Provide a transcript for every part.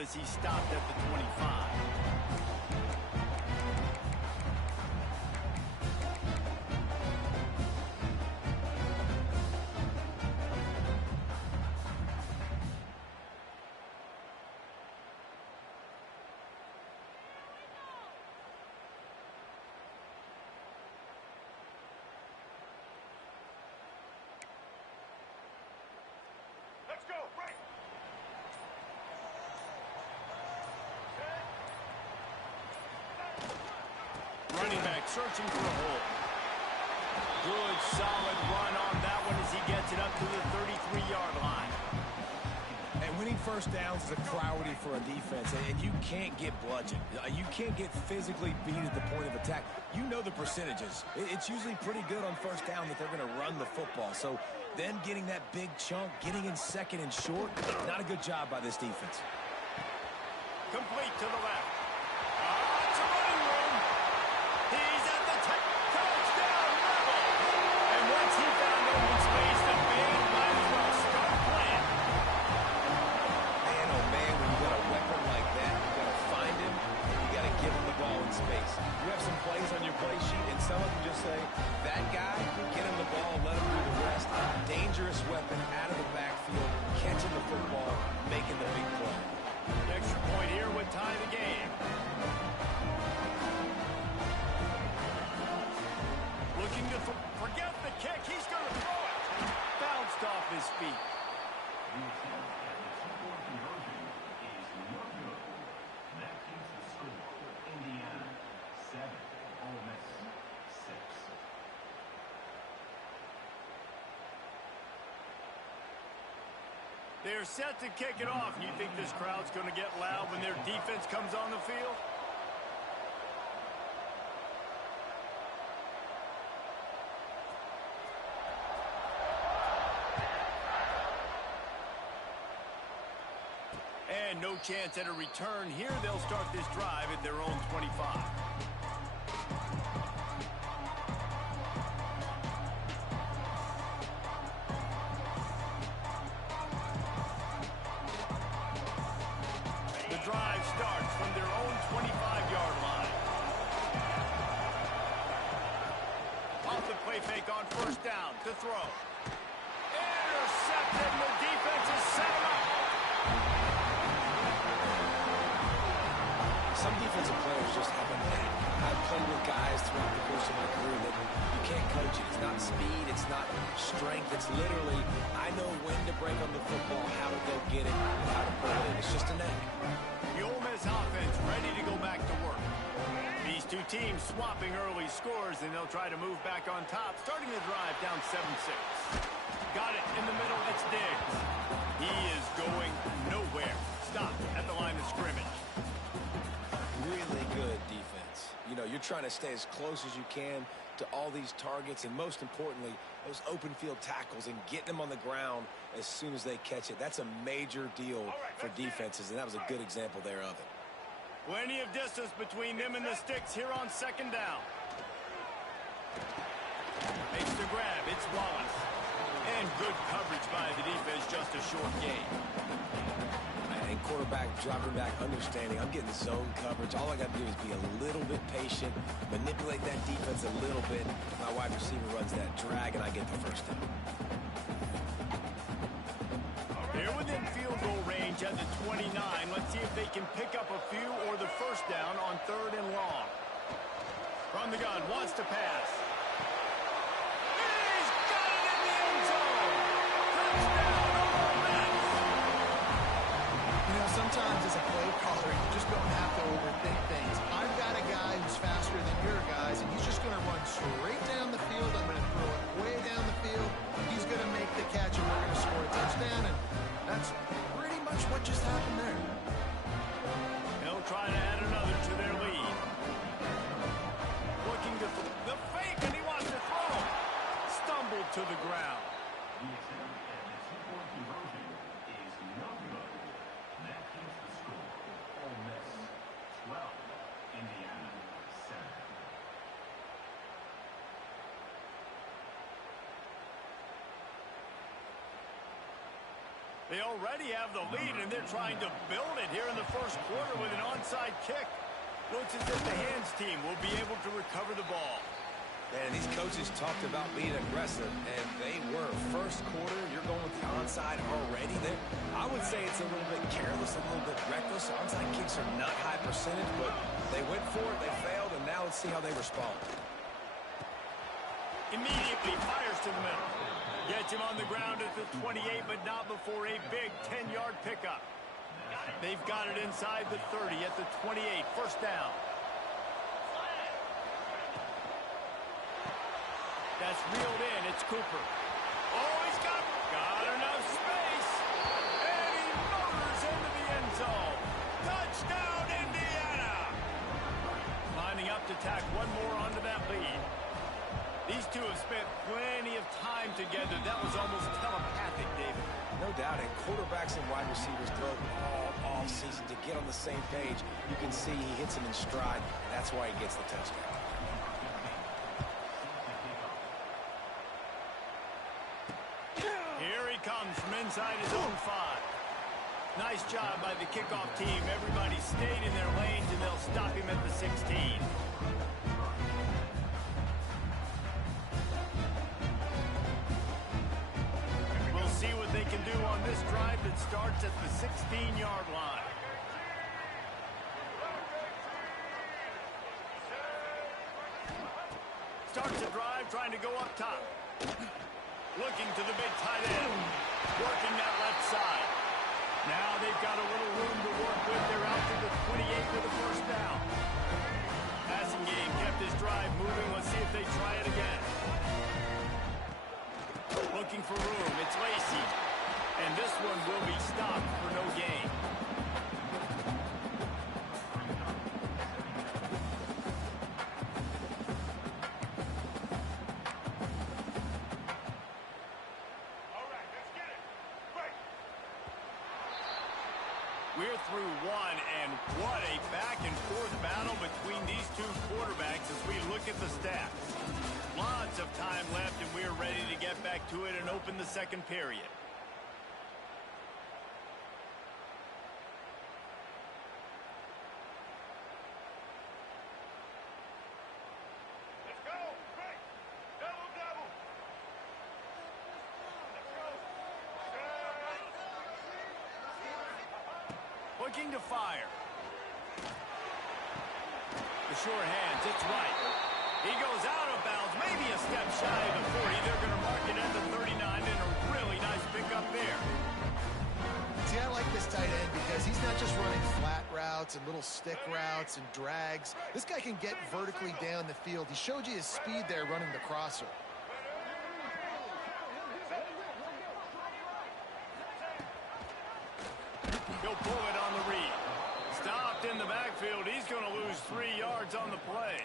as he stopped at the 25. Let's go, right. Running back searching for a hole. Good, solid run on that one as he gets it up to the 33-yard line. And winning first downs is a priority for a defense, and you can't get bludgeoned. You can't get physically beat at the point of attack. You know the percentages. It's usually pretty good on first down that they're going to run the football. So them getting that big chunk, getting in second and short, not a good job by this defense. Complete to the left. It's a running room. He's at the touchdown level. And once he found open space, the band might as well start playing. Man, oh man, when you got a weapon like that, you got to find him, and you got to give him the ball in space. You have some plays on your play sheet, and some of them just say, that guy, get him the ball, let him do the rest. Dangerous weapon out of the backfield, catching the football, making the big play. Extra point here would tie the game. Looking to forget the kick. He's going to throw it. Bounced off his feet. They're set to kick it off. You think this crowd's going to get loud when their defense comes on the field? And no chance at a return here. They'll start this drive at their own 25. Drive starts from their own 25-yard line. Off the play fake on first down to throw. Intercepted, and the defense is set him up. Some defensive players just have a knack. I've played with guys throughout the course of my career that you can't coach it. It's not speed, it's not strength. It's literally, I know when to break on the football, how to go get it, and how to pull it in. It's just a knack. The Ole Miss offense ready to go back to work. These two teams swapping early scores, and they'll try to move back on top, starting the drive down 7-6. Got it in the middle, it's Diggs. He is going nowhere. Stop at the line of scrimmage. Really good defense. You know, you're trying to stay as close as you can to all these targets, and most importantly, those open field tackles and getting them on the ground as soon as they catch it. That's a major deal for defenses, and that was a good example there of it. Plenty of distance between them and the sticks here on second down. Makes the grab. It's Wallace. And good coverage by the defense, just a short gain. And quarterback dropping back, understanding I'm getting zone coverage. All I got to do is be a little bit patient, manipulate that defense a little bit. My wide receiver runs that drag, and I get the first down. They're within field goal range at the 29. Let's see if they can pick up a few or the first down on 3rd and long. From the gun, wants to pass. He's got it in the end zone. Touchdown, Ole Miss. You know, sometimes as a play caller, you just don't have to overthink things. I've got a guy who's faster than your guys, and he's just going to run straight down the field. I'm going to throw it way down the field. He's going to make the catch, and we're going to score a touchdown, and that's pretty much what just happened there. They'll try to add another to their lead. Looking to the fake, and he wants to throw. Stumbled to the ground. They already have the lead, and they're trying to build it here in the first quarter with an onside kick. Looks as if the hands team will be able to recover the ball. And these coaches talked about being aggressive, and they were. First quarter, you're going with the onside already. I would say it's a little bit careless, a little bit reckless. Onside kicks are not high percentage, but they went for it, they failed, and now let's see how they respond. Immediately fires to the middle. Gets him on the ground at the 28, but not before a big 10-yard pickup. They've got it inside the 30 at the 28. First down. That's reeled in. It's Cooper. Oh, he's got enough space. And he motors into the end zone. Touchdown, Indiana. Lining up to tack one more onto that lead. These two have spent plenty of time together. That was almost telepathic, David. No doubt, and quarterbacks and wide receivers throw all season to get on the same page. You can see he hits him in stride, and that's why he gets the touchdown. Here he comes from inside his own 5. Nice job by the kickoff team. Everybody stayed in their lanes, and they'll stop him at the 16. See what they can do on this drive that starts at the 16-yard line. Starts the drive trying to go up top. Looking to the big tight end. Working that left side. Now they've got a little room to work with. They're out to the 28 for the first down. Passing game kept his drive moving. Let's see if they try it again. Looking for room. It's Lacy. And this one will be stopped for no gain. All right, let's get it. Right. We're through one, and what a back-and-forth battle between these two quarterbacks as we look at the stats. Lots of time left, and we're ready to get back to it and open the second period. Let's go. Right. Double. Let's go. Looking to fire. The sure hands, it's right. He goes out of bounds, maybe a step shy of the 40. They're going to mark it at the 39, and a really nice pickup there. See, I like this tight end because he's not just running flat routes and little stick routes and drags. This guy can get vertically down the field. He showed you his speed there running the crosser. He'll pull it on the read. Stopped in the backfield. He's going to lose 3 yards on the play.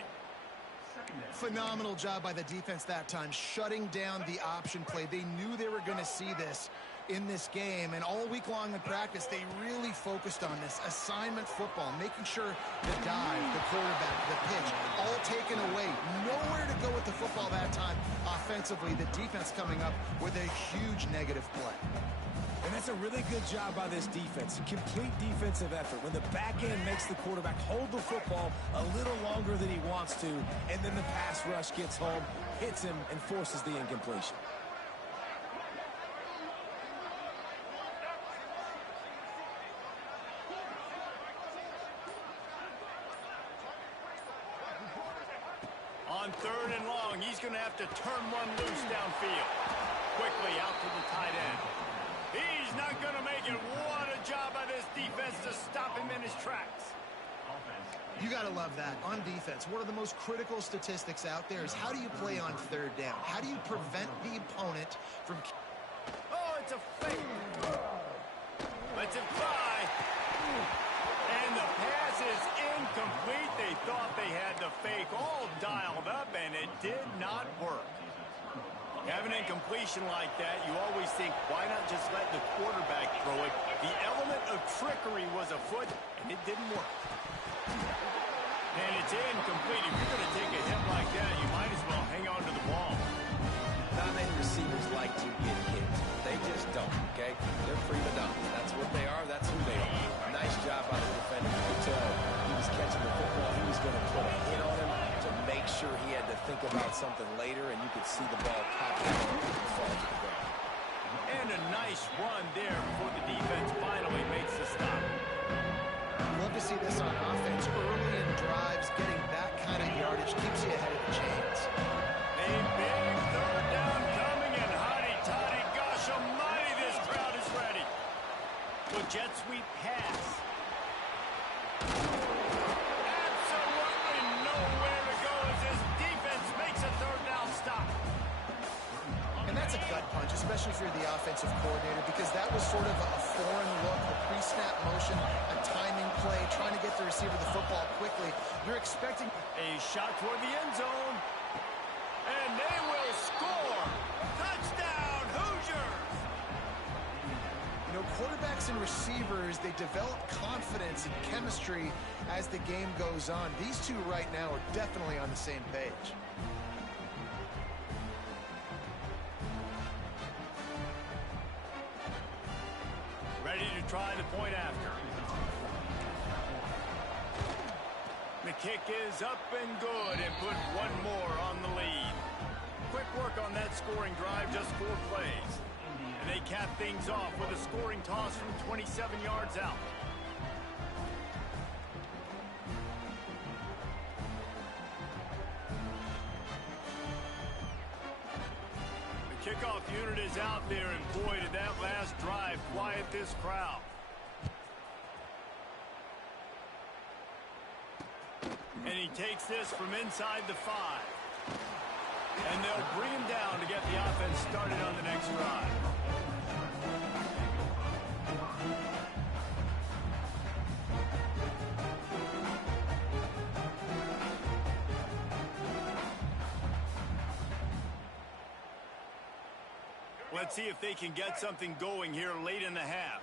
Phenomenal job by the defense that time, shutting down the option play. They knew they were going to see this in this game, and all week long in practice, they really focused on this assignment football, making sure the dive, the quarterback, the pitch, all taken away. Nowhere to go with the football that time offensively. The defense coming up with a huge negative play. And that's a really good job by this defense. Complete defensive effort. When the back end makes the quarterback hold the football a little longer than he wants to, and then the pass rush gets home, hits him, and forces the incompletion. On 3rd and long, he's going to have to turn one loose downfield. Quickly out to the tight end. He's not going to make it. What a job by this defense to stop him in his tracks. You got to love that on defense. One of the most critical statistics out there is how do you play on 3rd down? How do you prevent the opponent from... Oh, it's a fake. Lets it fly. And the pass is incomplete. They thought they had the fake all dialed up, and it did not work. Have an incompletion like that, you always think, why not just let the quarterback throw it? The element of trickery was afoot, and it didn't work. And it's incomplete. If you're going to take a hit like that, you might as well hang on to the ball. Not many receivers like to get hit. They just don't, okay? They're free to jet sweep pass. Absolutely nowhere to go as his defense makes a third down stop. And that's a gut punch, especially if you're the offensive coordinator, because that was sort of a foreign look, a pre-snap motion, a timing play, trying to get the receiver the football quickly. You're expecting a shot toward the end zone, and they will score. Touchdown, Hoosiers! You know, quarterbacks and receivers, they develop confidence and chemistry as the game goes on. These two right now are definitely on the same page. Ready to try the point after. The kick is up and good and put one more on the lead. Quick work on that scoring drive, just 4 plays. And they cap things off with a scoring toss from 27 yards out. The kickoff unit is out there, and boy, did that last drive quiet this crowd. And he takes this from inside the 5. And they'll bring him down to get the offense started on the next drive. Let's see if they can get something going here late in the half.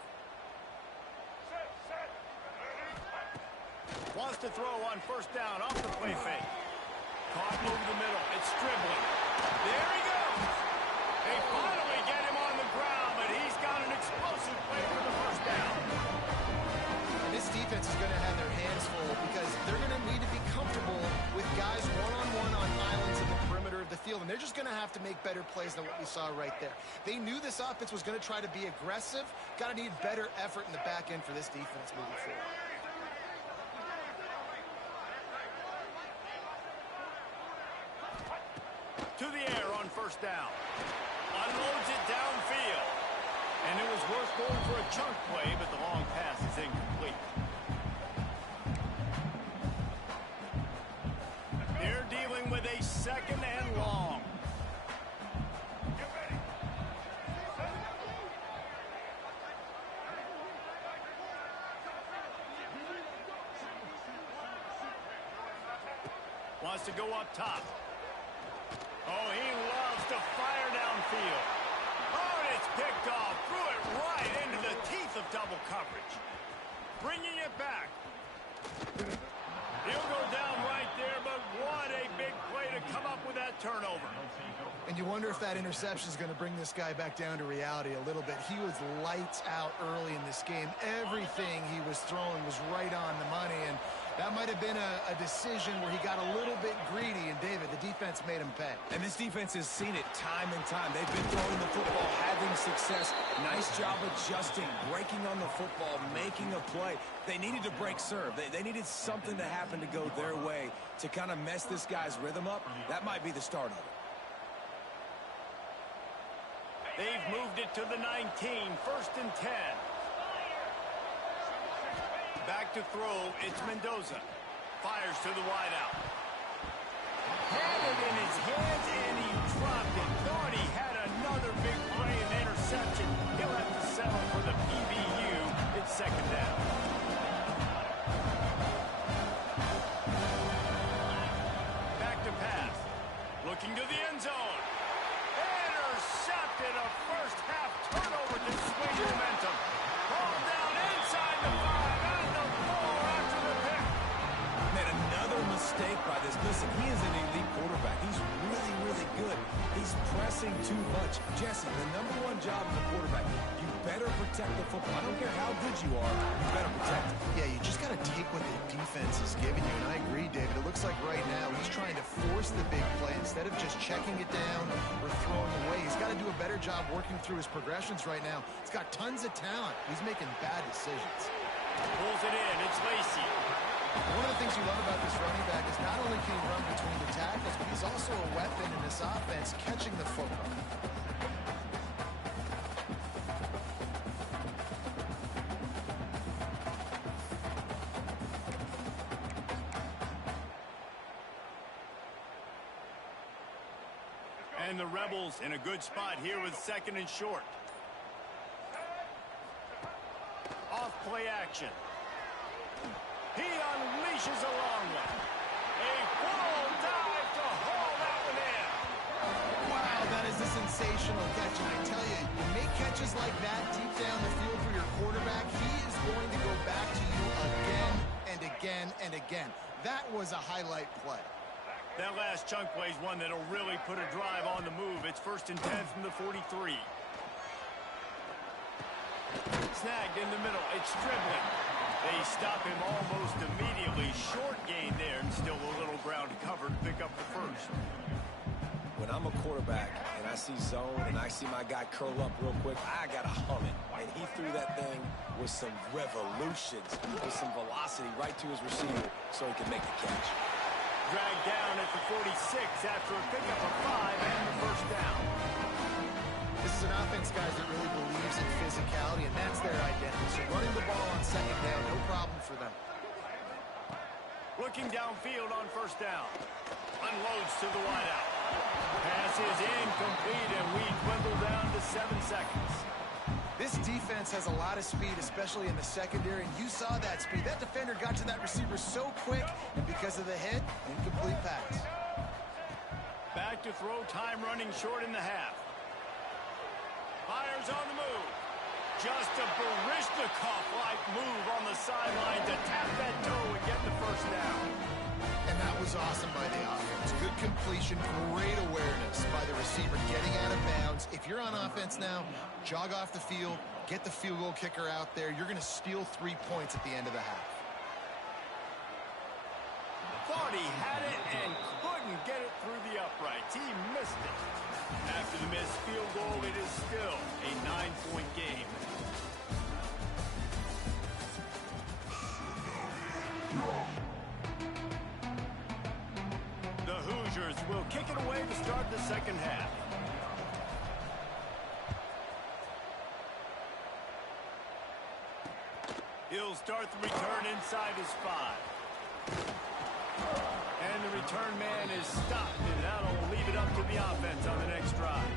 Wants to throw on first down off the play fake. Caught over the middle. It's dribbling. There he goes. They finally get him on the ground, but he's got an explosive play for the first down. And this defense is going to have their hands full because they're going to need to be comfortable with guys one-on-one on islands in the perimeter of the field, and they're just going to have to make better plays than what we saw right there. They knew this offense was going to try to be aggressive. Got to need better effort in the back end for this defense moving forward. To the air on first down. Unloads it downfield. And it was worth going for a chunk play, but the long pass is incomplete. They're dealing with a second and long. Wants to go up top. Oh, he loves to fire downfield. Oh, and it's picked off. Threw it right into the teeth of double coverage. Bringing it back. He'll go down right there, but what a big play to come up with that turnover. And you wonder if that interception is going to bring this guy back down to reality a little bit. He was lights out early in this game. Everything he was throwing was right on the money, and that might have been a decision where he got a little bit greedy, and David, the defense made him pay. And this defense has seen it time and time. They've been throwing the football, having success. Nice job adjusting, breaking on the football, making a play. They needed to break serve. They needed something to happen to go their way to kind of mess this guy's rhythm up. That might be the start of it. They've moved it to the 19, first and 10. Back to throw, it's Mendoza. Fires to the wideout. Had it in his hands, and he dropped it. Thought he had another big play and interception. He'll have to settle for the PBU. It's second down. Back to pass. Looking to the end zone. Intercepted, a first half turnover to swing momentum. Ball down inside the 5 and the 4 after the pick. Made another mistake by this. Listen, he is an elite quarterback. He's really, really good. He's pressing too much. Jesse, the #1 job of a quarterback, you better protect the football. I don't care how good you are, you better protect it. Yeah, you just got to take what the defense is giving you, and I agree, David. It looks like right now he's trying to force the big play instead of just checking it down or throwing away. He's got to do a better job working through his progressions right now. He's got tons of talent. He's making bad decisions. Pulls it in. It's Lacy. One of the things you love about this running back is not only can he run between the tackles, but he's also a weapon in this offense catching the football. And the Rebels in a good spot here with second and short. Off play action. He unleashes a long one. A full dive to haul that one in. Wow, that is a sensational catch. And I tell you, you make catches like that deep down the field for your quarterback, he is going to go back to you again and again and again. That was a highlight play. That last chunk play is one that'll really put a drive on the move. It's 1st and 10 from the 43. Snagged in the middle. It's dribbling. They stop him almost immediately. Short gain there, and still a little ground covered to pick up the first. When I'm a quarterback and I see zone and I see my guy curl up real quick, I got to hum it. And he threw that thing with some revolutions, with some velocity right to his receiver so he can make the catch. Dragged down at the 46 after a pickup of 5 and the first down. This is an offense, guys, that really believes in physicality, and that's their identity. So running the ball on second down, no problem for them. Looking downfield on first down. Unloads to the wideout. Pass is incomplete, and we dwindle down to 7 seconds. This defense has a lot of speed, especially in the secondary, and you saw that speed. That defender got to that receiver so quick, and because of the hit, incomplete pass. Back to throw, time running short in the half. Fires on the move. Just a Baryshnikov-like move on the sideline to tap that toe and get the first down. And that was awesome by the offense. Good completion, great awareness by the receiver getting out of bounds. If you're on offense now, jog off the field, get the field goal kicker out there. You're going to steal 3 points at the end of the half. Thought he had it and couldn't get it through the uprights. He missed it. After the missed field goal, it is still a 9-point game. The Hoosiers will kick it away to start the second half. He'll start the return inside his 5. And the return man is stopped, and that'll leave it up to the offense on the next drive.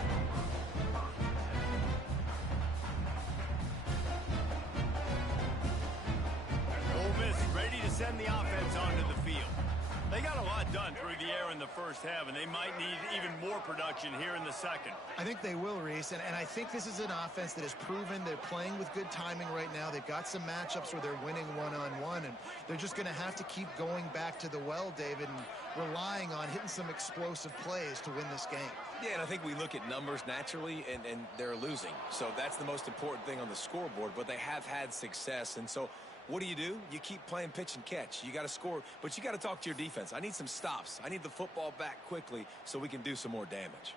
Ole Miss ready to send the offense onto the field. They got a lot done through the air in the first half, and they might need even more production here in the second. I think they will, Reese, and I think this is an offense that has proven they're playing with good timing right now. They've got some matchups where they're winning one-on-one, and they're just going to have to keep going back to the well, David, and relying on hitting some explosive plays to win this game. Yeah, and I think we look at numbers naturally, and they're losing. So that's the most important thing on the scoreboard, but they have had success, and so what do? You keep playing pitch and catch. You got to score, but you got to talk to your defense. I need some stops. I need the football back quickly so we can do some more damage.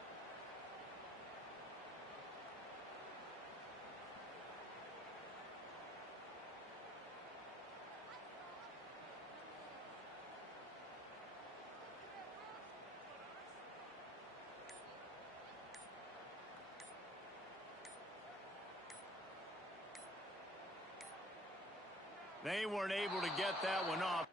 They weren't able to get that one off.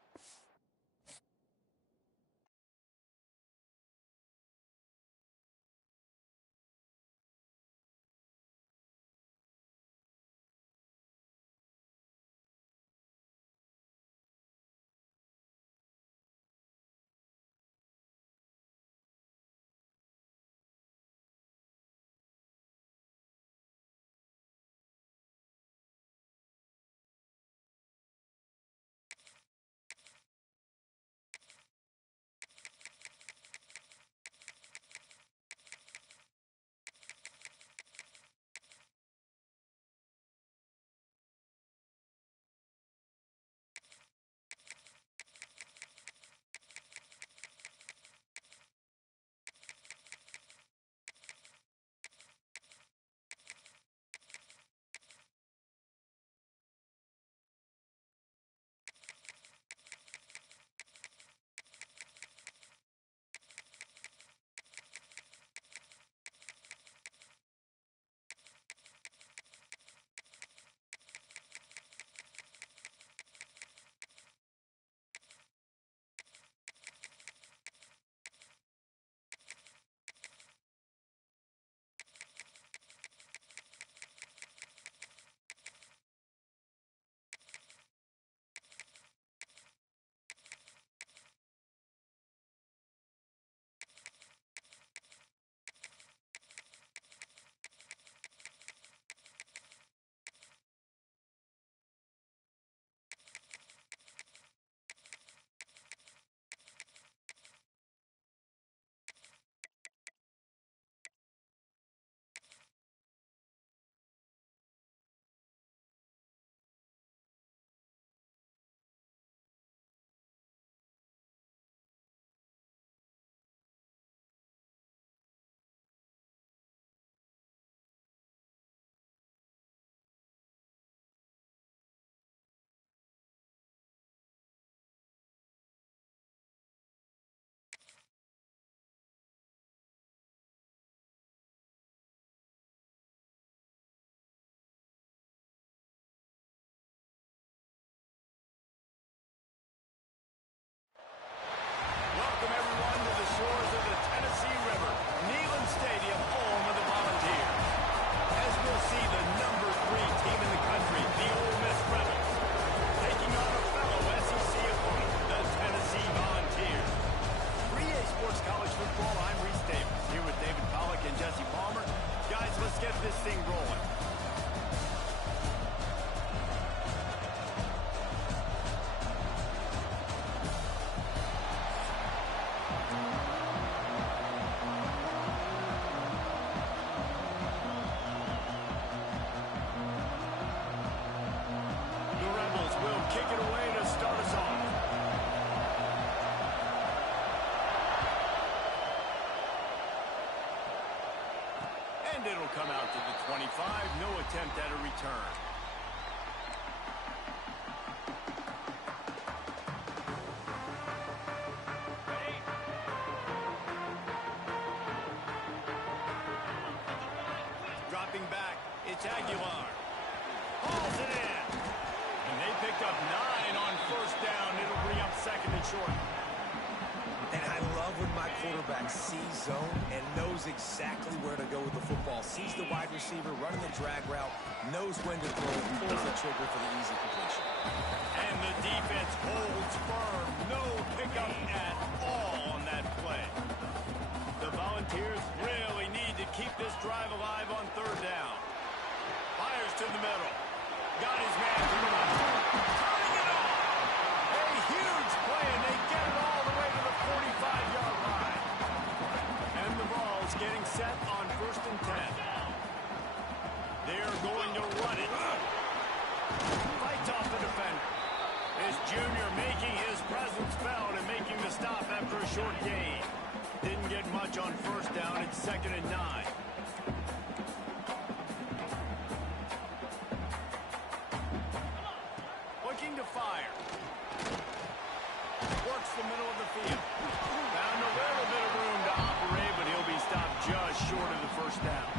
shores of the Tennessee River, Neyland Stadium, home of the Volunteers. As we'll see the #3 team in the country, the Ole Miss Rebels, taking on a fellow SEC opponent, the Tennessee Volunteers. 3A Sports College Football, I'm Reese Davis, here with David Pollack and Jesse Palmer. Guys, let's get this thing rolling. And it'll come out to the 25. No attempt at a return. Dropping back, it's Aguilar. Hauls it in. And they picked up 9 on first down. It'll bring up second and short. And I love when my quarterback sees zone and knows exactly where to go with the football. Sees the wide receiver running the drag route, knows when to throw, pulls the trigger for the easy completion. And the defense holds firm. No pickup at all on that play. The Volunteers really need to keep this drive alive on third down. Fires to the middle. Got his man through it. Turning it on. A huge play, and they get it all the way to the 45-yard line. And the ball's getting set on 1st and 10. They're going to run it. Fights off the defender. This junior making his presence felt and making the stop after a short gain. Didn't get much on first down. It's 2nd and 9. Looking to fire. Works the middle of the field. Found a little bit of room to operate, but he'll be stopped just short of the first down.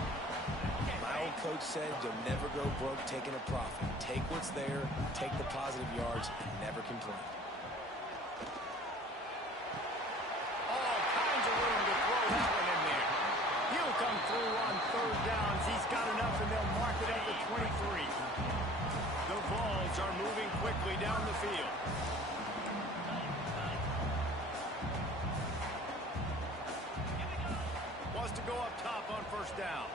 My old coach said you'll never go broke taking a profit. Take what's there, take the positive yards, and never complain. All kinds of room to throw that one in there. He'll come through on third downs. He's got enough, and they'll mark it at the 23. The balls are moving quickly down the field. Wants to go up top on first down.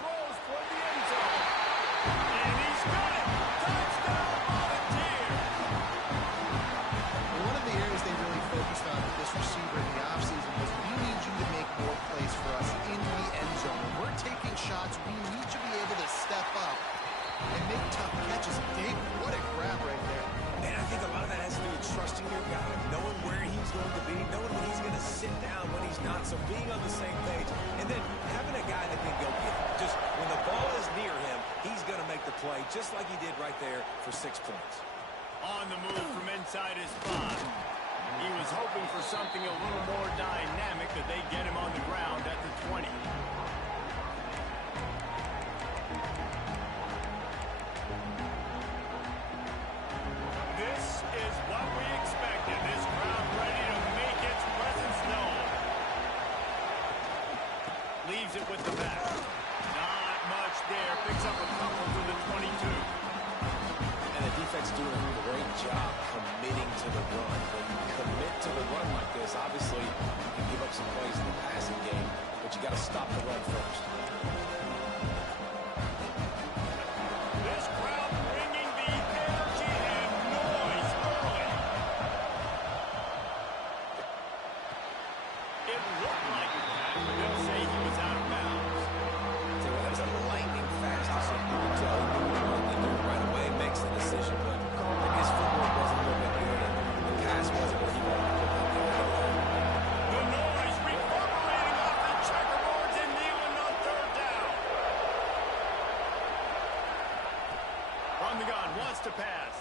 Throws toward the end zone. And he's got it! Touchdown, Volunteers! One of the areas they really focused on with this receiver in the offseason was we need you to make more plays for us in the end zone. When we're taking shots, we need to be able to step up and make tough catches. Dave, what a grab right there. And I think a lot of that has to do with trusting your guy, knowing where he's going to be, knowing when he's going to sit down, when he's not, so being on the same page, and then having a guy that can go get it. Just when the ball is near him, he's going to make the play, just like he did right there for 6 points. On the move from inside his spot. He was hoping for something a little more dynamic, but they get him on the ground at the 20. This is what we expected. This crowd ready to make its presence known. Leaves it with the back. Not much there. Picks up a couple to the 22. And the defense doing a great job committing to the run. When you commit to the run like this, obviously you can give up some plays in the passing game, but you got to stop the run first. This crowd bringing the energy and noise early. It looked like they'll say he was out of bounds. So that was a lightning fast decision. You can tell he knew what to do right away, makes the decision, but his footwork wasn't looking good, and the pass wasn't what he wanted to put out there. The noise reverberating off the checkerboards and Neyland on third down. On the gun, wants to pass.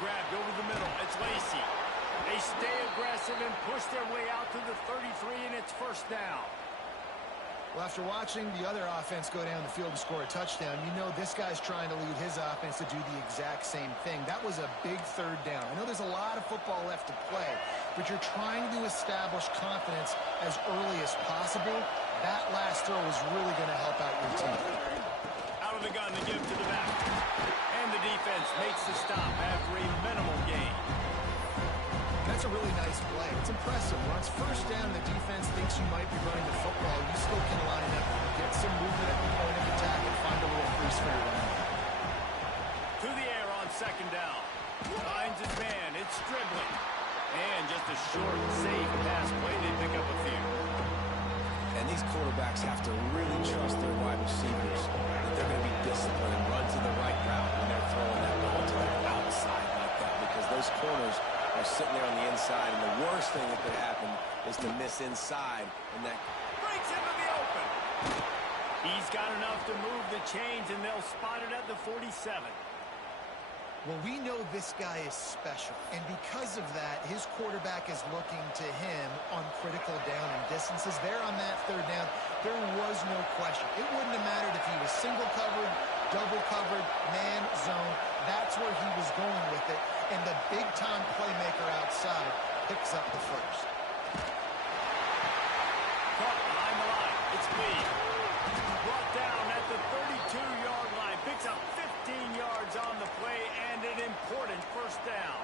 Grabbed over the middle. It's Lacey. They stay aggressive and push their way out to the 33, and it's first down. Well, after watching the other offense go down the field and score a touchdown, you know this guy's trying to lead his offense to do the exact same thing. That was a big third down. I know there's a lot of football left to play, but you're trying to establish confidence as early as possible. That last throw is really going to help out your team. Out of the gun to give to the back. And the defense makes the stop after a minimal gain. That's a really nice play. It's impressive. When it's first down and the defense thinks you might be running the football, you still can line up, get some movement at the point of attack, and find a little free sphere around. To the air on second down. Finds his man. It's dribbling. And just a short, safe pass play. They pick up a few. And these quarterbacks have to really trust their wide receivers that they're going to be disciplined and run to the right route when they're throwing that ball to the outside like that, because those corners are sitting there on the inside, and the worst thing that could happen is to miss inside, and that breaks into the open. He's got enough to move the chains, and they'll spot it at the 47. Well, we know this guy is special, and because of that, his quarterback is looking to him on critical down and distances. There on that third down, there was no question. It wouldn't have mattered if he was single covered, double covered, man, zone. That's where he was going with it, and the big-time playmaker outside picks up the first. Caught behind the line. It's Lee. Brought down at the 32-yard line. Picks up 15 yards on the play and an important first down.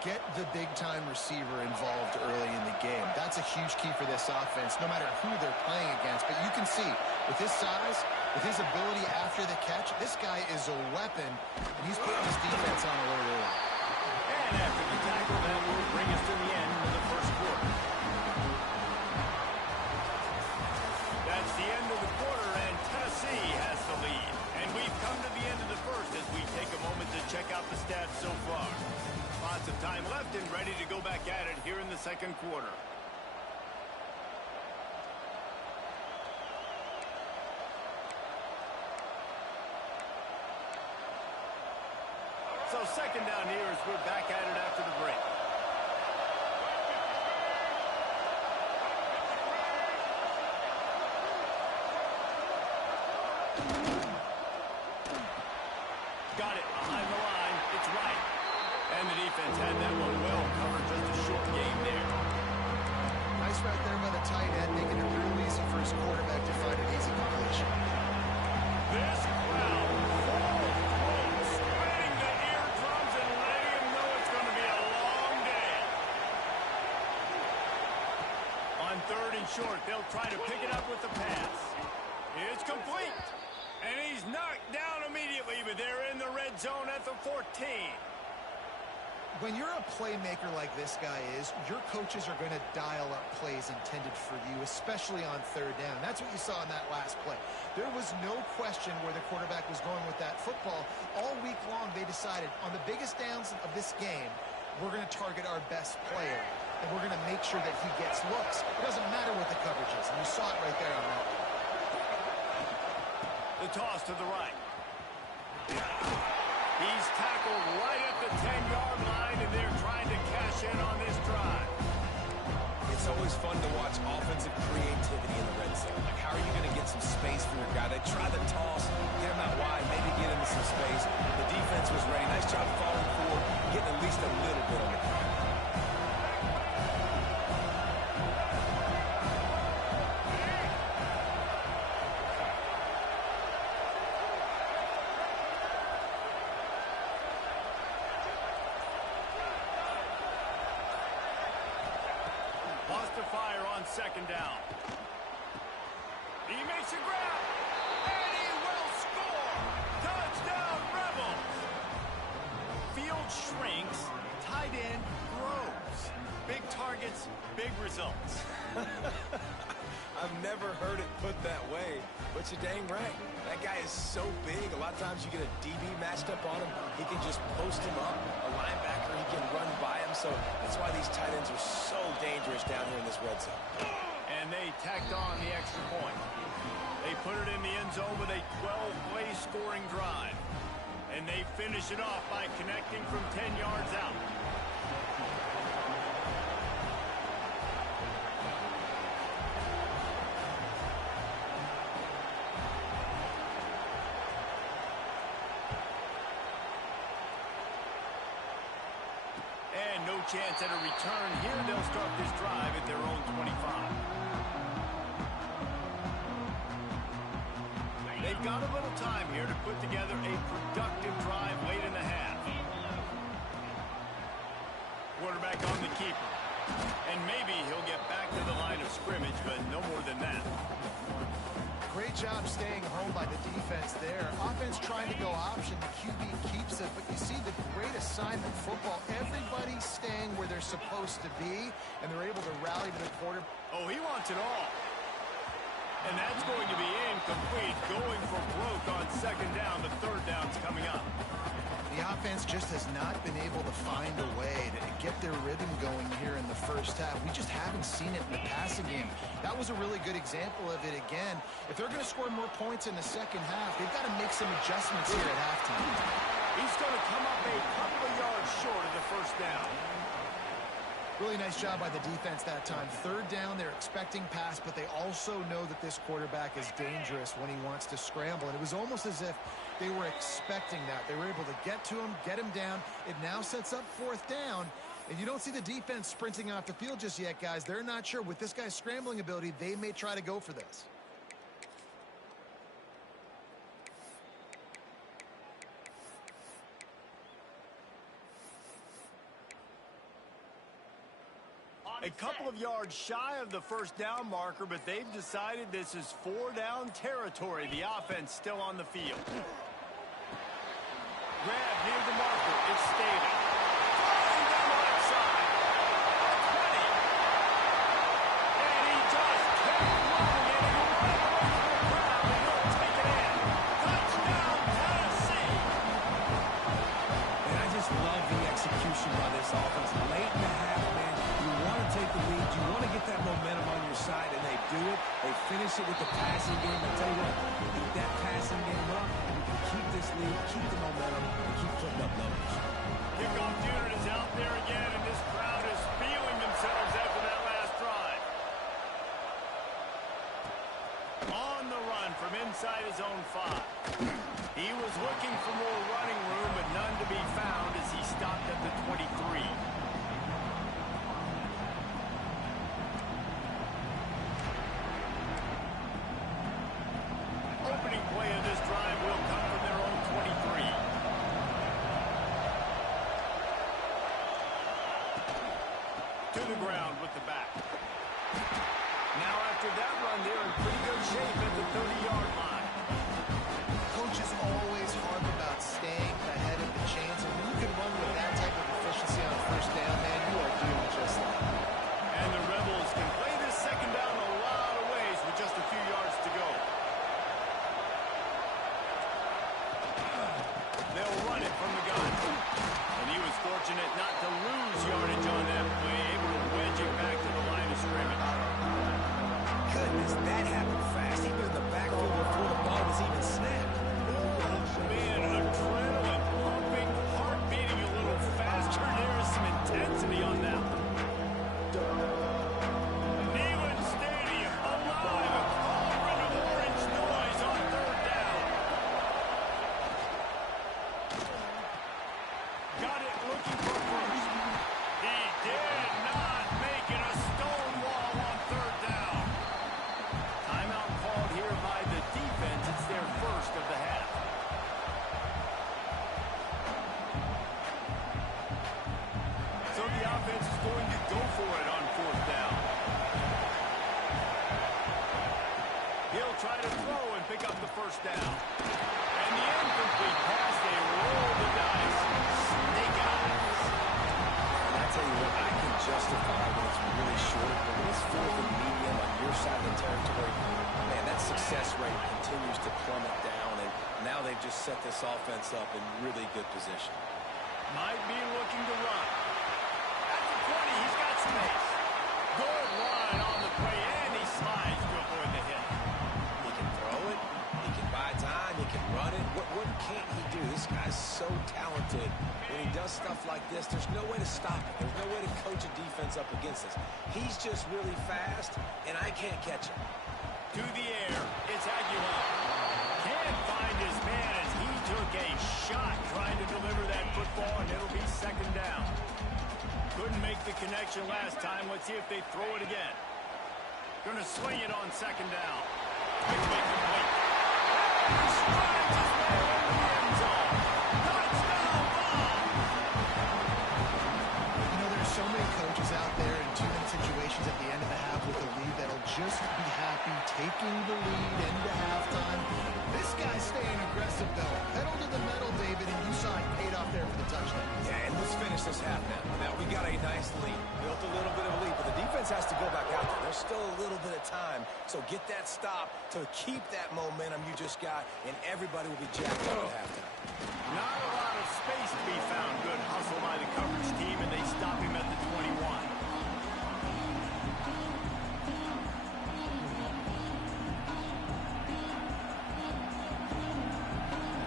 Get the big-time receiver involved early in the game. That's a huge key for this offense, no matter who they're playing against. But you can see, with his size, with his ability after the catch, this guy is a weapon, and he's putting his defense on alert early. And after the tackle, that will bring us to the end of the first quarter. That's the end of the quarter, and Tennessee has the lead. And we've come to the end of the first as we take a moment to check out the stats so far. Lots of time left and ready to go back at it here in the second quarter. So second down here as we're back at it after the break. Got it behind the line. It's right. And the defense had that one well covered. Just a short game there. Nice right there by the tight end, making it real easy for his quarterback to find an easy completion. This crowd full swing the eardrums and letting him know it's going to be a long day. On third and short, they'll try to pick it up with the pass. It's complete. And he's knocked down immediately, but they're in the red zone at the 14. When you're a playmaker like this guy is, your coaches are going to dial up plays intended for you, especially on third down. That's what you saw in that last play. There was no question where the quarterback was going with that football. All week long, they decided on the biggest downs of this game, we're going to target our best player, and we're going to make sure that he gets looks. It doesn't matter what the coverage is, and you saw it right there on that. The toss to the right. He's tackled right at the 10-yard line, and they're trying to cash in on this drive. It's always fun to watch offensive creativity in the red zone. Like, how are you going to get some space for your guy? They try the toss, get him out wide, maybe get into some space. The defense was ready. Nice job falling forward, getting at least a little bit on the clock. To fire on second down. He makes a grab, and he will score. Touchdown, Rebels. Field shrinks, tight end grows. Big targets, big results. I've never heard it put that way, but you're dang right. That guy is so big. A lot of times you get a DB matched up on him. He can just post him up. A linebacker, he can run by him. So that's why these tight ends are so dangerous down here in this red zone. And they tacked on the extra point. They put it in the end zone with a 12-play scoring drive. And they finish it off by connecting from 10 yards out. chance at a return. Here they'll start this drive at their own 25. They've got a little time here to put together a productive drive late in the half. Quarterback on the keeper. And maybe he'll get back to the line of scrimmage, but no more than that. Great job staying home by the defense there. Offense trying to go option. The QB keeps it, but you see the great assignment football. Everybody's staying where they're supposed to be, and they're able to rally to the quarter. Oh, he wants it all. And that's going to be incomplete. Going for broke on second down. The third down's coming up. The offense just has not been able to find a way to get their rhythm going here in the first half. We just haven't seen it in the passing game. That was a really good example of it again. If they're going to score more points in the second half, they've got to make some adjustments here at halftime. He's going to come up a couple of yards short of the first down. Really nice job by the defense that time. Third down, they're expecting pass, but they also know that this quarterback is dangerous when he wants to scramble. And it was almost as if they were expecting that. They were able to get to him, get him down. It now sets up fourth down. And you don't see the defense sprinting off the field just yet, guys. They're not sure. With this guy's scrambling ability, they may try to go for this. A couple of yards shy of the first down marker, but they've decided this is 4-down territory. The offense still on the field. Grab near the marker. It's Staley. Throwing down the left side. 20. And he just kept running it. And right away from the crowd, and he'll take it in. Touchdown, Tennessee. And I just love the execution by this offense. Late in the half, man, you want to take the lead. You want to get that momentum on your side, and they do it. They finish it with the passing game. I tell you what, keep that passing game up. You can keep this lead, keep the momentum, and keep putting up numbers. Kickoff unit is out there again, and this crowd is feeling themselves after that last drive. On the run from inside his own 5. He was looking for more running room, but none to be found as he stopped at the 23. Opening play of this drive will come from their own 23. To the ground with the back. Now after that run, they're in pretty good shape at the 30-yard line. Coaches always harp about staying ahead of the chains, and when you can run with that type of efficiency on first down, man, you are doing just that. And the Rebels can play this second down a lot of ways with just a few yards to go. They'll run it from the gun. And he was fortunate not to lose yardage on that play, able to wedge it back to the line of scrimmage. Goodness, that happened fast. He was in the backfield before the ball was even snapped. Man, adrenaline pumping, heart beating a little faster. There is some intensity on that one. Neyland Stadium alive, a cauldron of orange noise on third down. Got it looking for first. He did not make it a stone wall on third down. Timeout called here by the defense. It's their first of the half. So the offense is going to go for it on fourth down. He'll try to throw and pick up the first down. And the incomplete pass, they roll the dice. Snake eyes. I tell you what, I can justify when it's really short, but when it's fourth and medium on your side of the territory, man, that success rate continues to plummet down, and now they've just set this offense up in really good position. Might be looking to run. At the 20, he's got space. Good run on the play, and he slides to avoid the hit. He can throw it, he can buy time, he can run it. What can't he do? This guy's so talented. When he does stuff like this, there's no way to stop it. There's no way to coach a defense up against this. He's just really fast, and I can't catch him. To the air, it's Aguilar. Can't find his man as he took a shot trying to deliver that football, and it'll be second down. Couldn't make the connection last time. Let's see if they throw it again. Going to swing it on second down. Quickly complete. Strides his way into the end zone. Touchdown ball. You know, there's so many coaches out there in two-minute situations at the end of the half with a lead that'll just be happy taking the lead into halftime. This guy's staying aggressive, though. Pedal to the metal, David, and you saw it paid off there for the touchdown. Yeah, and let's finish this half now. Now, we got a nice lead. Built a little bit of a lead, but the defense has to go back out there. There's still a little bit of time, so get that stop to keep that momentum you just got, and everybody will be jacked up at halftime. Not a lot of space to be found. Good hustle by the coverage team, and they stop him at the 21.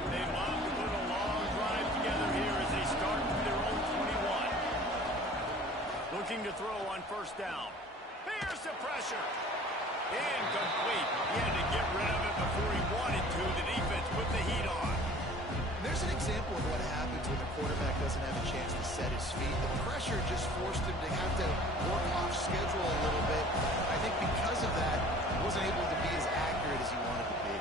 They love to put a long drive together here as they start from their own 21. Looking to throw on first down. Here's the pressure. Incomplete. He had to get rid of it before he wanted to. The defense put the heat on. There's an example of what happens when the quarterback doesn't have a chance to set his feet. The pressure just forced him to have to work off schedule a little bit. I think because of that, he wasn't able to be as accurate as he wanted to be.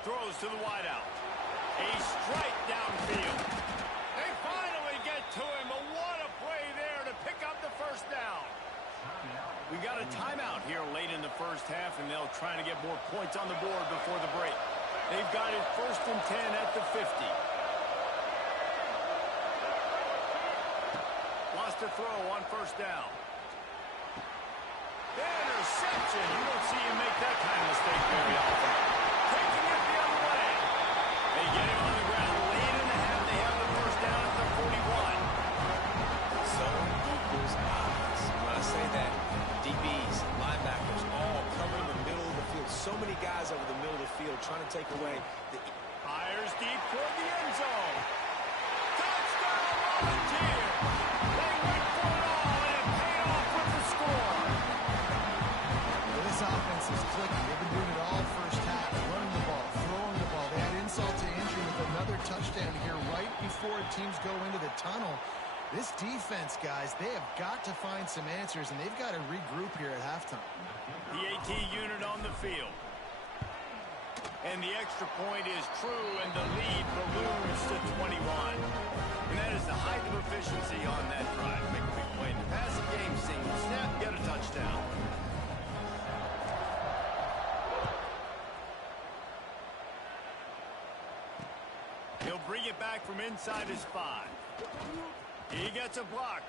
Throws to the wideout. A strike downfield. They finally get to him, but what a play there to pick up the first down. We got a timeout here late in the first half, and they'll try to get more points on the board before the break. They've got it 1st and 10 at the 50. Lost a throw on first down. Interception. You don't see him make that kind of mistake very often. Taking it the other way. They get him on the ground late in the half. They have the first down at the 41. Zone equals eyes. When I say that, DBs, linebackers, all covering the middle of the field. So many guys over the middle of the field trying to take away the... Fires deep toward the end zone. Touchdown, Volunteer. They went for it all, and it paid off with the score. Well, this offense is clicking. They've been doing it all first half, running the ball, throwing the ball. They had insult to injury with another touchdown here right before teams go into the tunnel. This defense, guys, they have got to find some answers, and they've got to regroup here at halftime. The AT unit on the field. And the extra point is true, and the lead balloons to 21. And that is the height of efficiency on that drive. Make a big play in the passing game, single snap, get a touchdown. He'll bring it back from inside his 5. He gets a block.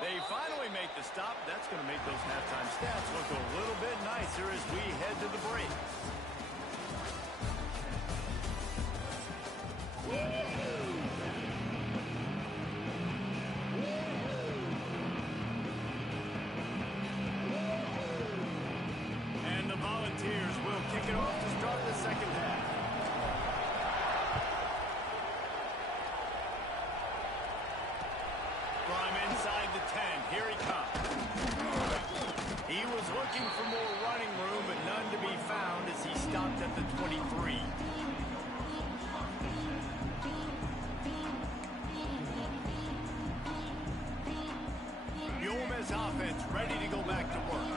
They finally make the stop. That's going to make those halftime stats look a little bit nicer as we head to the break. And the Volunteers will kick it off to start the second half. From inside the 10, here he comes. He was looking for more running room, but none to be found as he stopped at the 23. The Ole Miss offense ready to go back to work.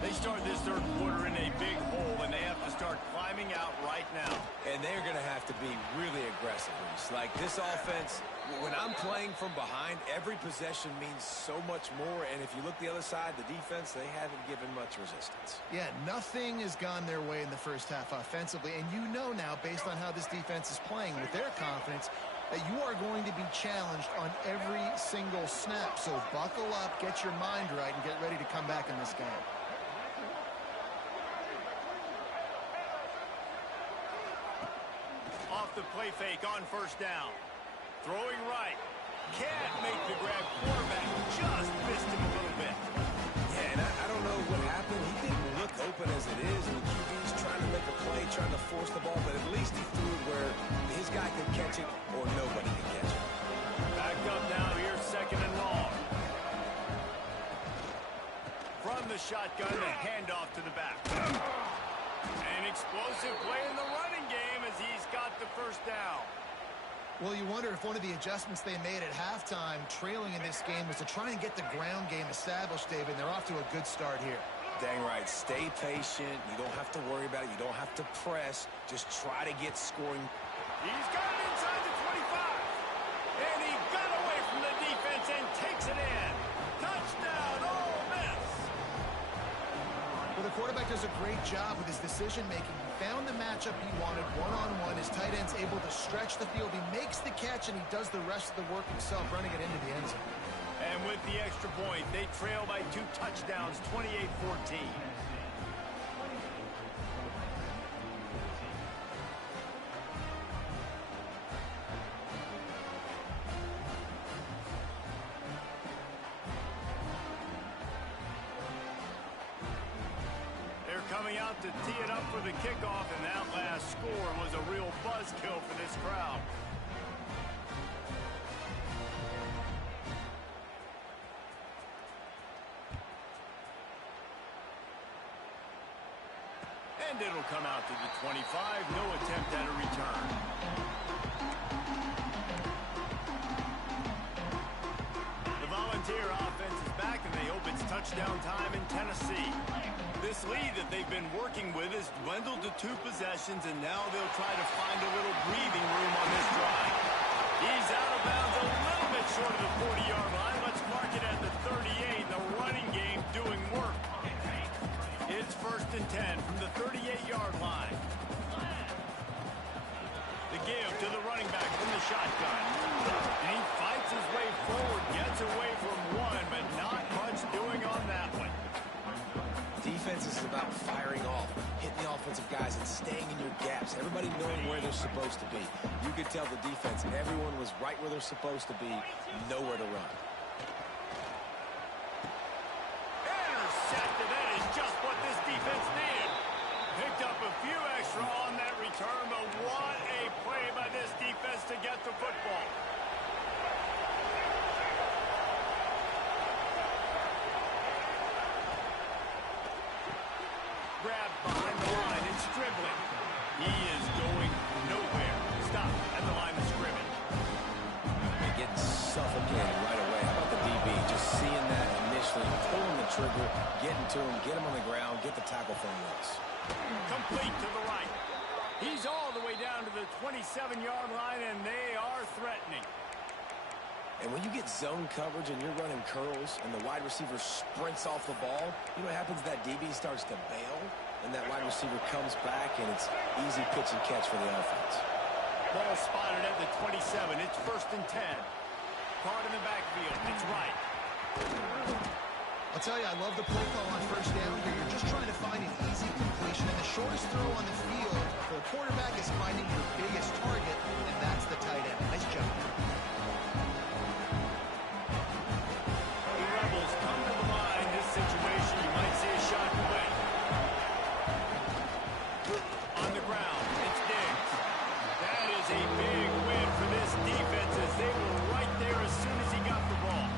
They start this third quarter in a big hole, and they have to start climbing out right now. And they're going to have to be really aggressive, Reese. Like, this offense, when I'm playing from behind, every possession means so much more. And if you look the other side, the defense, they haven't given much resistance. Yeah, nothing has gone their way in the first half offensively. And you know now, based on how this defense is playing with their confidence, that you are going to be challenged on every single snap. So buckle up, get your mind right, and get ready to come back in this game. Off the play fake on first down. Throwing right. Can't make the grab. Quarterback just missed him a little bit. Yeah, and I don't know what happened. He didn't look open as it is, and the QB's trying to make a play, trying to force the ball, but at least he threw it where his guy could catch it or nobody could catch it. Back up now. Here's second and long. From the shotgun, the handoff to the back. An explosive play in the running game as he's got the first down. Well, you wonder if one of the adjustments they made at halftime, trailing in this game, was to try and get the ground game established, David. They're off to a good start here. Dang right. Stay patient. You don't have to worry about it. You don't have to press. Just try to get scoring. He's got it inside the 25. And he got away from the defense and takes it in. Touchdown, Ole Miss. Well, the quarterback does a great job with his decision-making. He found the matchup he wanted one-on-one. His tight end's able to stretch the field. He makes the catch, and he does the rest of the work himself, running it into the end zone. And with the extra point, they trail by 2 touchdowns, 28-14. They're coming out to tee it up for the kickoff, and that last score was a real buzzkill for this crowd. And it'll come out to the 25. No attempt at a return. The Volunteer offense is back, and they hope it's touchdown time in Tennessee. This lead that they've been working with has dwindled to 2 possessions, and now they'll try to find a little breathing room on this drive. He's out of bounds a little bit short of the 40-yard line. Let's mark it at the 38. The running game doing work. It's 1st and 10 from the 38-yard line. The give to the running back from the shotgun. And he fights his way forward, gets away from one, but not much doing on that one. Defense is about firing off, hitting the offensive guys, and staying in your gaps. Everybody knowing where they're supposed to be. You could tell the defense, everyone was right where they're supposed to be, nowhere to run. Intercepted. That is just what this defense needed. Picked up a few extra on that return, but what a play by this defense to get the football. Grabbed behind the line. It's dribbling. He is going nowhere. Stop at the line of scrimmage. They're getting suffocated right away. How about the DB? Just seeing that initially, pulling the trigger, getting to him, get him on the ground, get the tackle for him. Complete to the right. He's all the way down to the 27-yard line, and they are threatening. And when you get zone coverage and you're running curls and the wide receiver sprints off the ball, you know what happens? That DB starts to bail, and that wide receiver comes back, and it's easy pitch and catch for the offense. Ball spotted at the 27. It's 1st and 10. Caught in the backfield. It's right. I'll tell you, I love the play call on 1st down here. You're just trying to find an easy completion, and the shortest throw on the field for the quarterback is finding your biggest target, and that's the tight end. Nice job. The Rebels come to the line. This situation, you might see a shot to win. On the ground, it's Diggs. That is a big win for this defense, as they were right there as soon as he got the ball.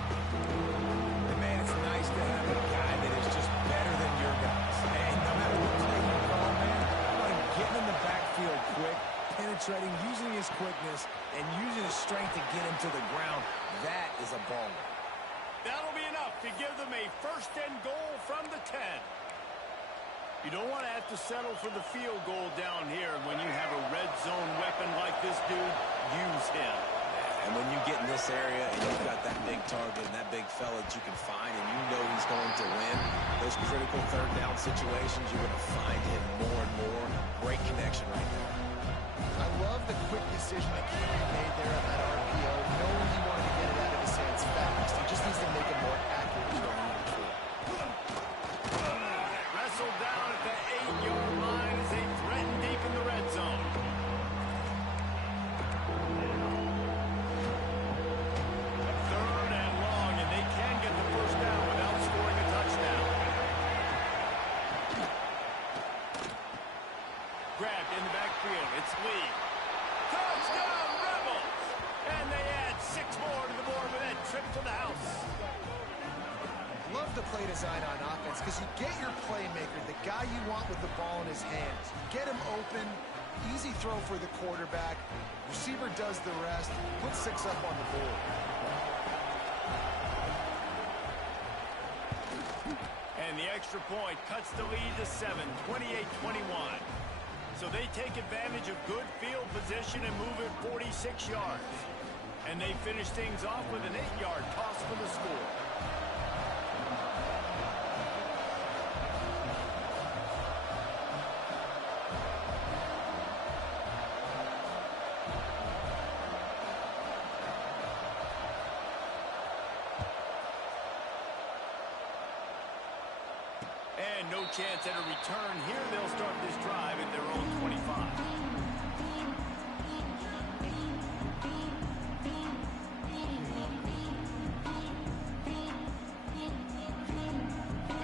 And man, it's nice to have a guy that is just better than your guys. And no matter what play you call, man, like getting in the backfield quick, penetrating, using his quickness, and using his strength to get him to the ground, that is a baller. That'll be enough to give them a 1st and goal from the 10. You don't want to have to settle for the field goal down here. When you have a red zone weapon like this dude, use him. And when you get in this area and you've got that big target and that big fella that you can find and you know he's going to win, those critical 3rd down situations, you're going to find him more and more. Great connection right there. I love the quick decision that Keenan made there on that RPO, knowing he wanted to get it out of his hands fast. He just needs to make it more accurate throw moving forward. Wrestled down at the 8-yard line as they threaten deep in the red zone. 3rd and long, and they can get the 1st down without scoring a touchdown. Grabbed in the backfield. It's Lee. Touchdown, Rebels! And they add 6 more to the board with that trip to the house. Love the play design on offense because you get your playmaker, the guy you want with the ball in his hands. You get him open, Easy throw for the quarterback. Receiver does the rest. Put 6 up on the board. And the extra point cuts the lead to 7, 28-21. So they take advantage of good field position and move it 46 yards. And they finish things off with an 8-yard toss for the score. And no chance at a return here. They'll start this drive at their own 25.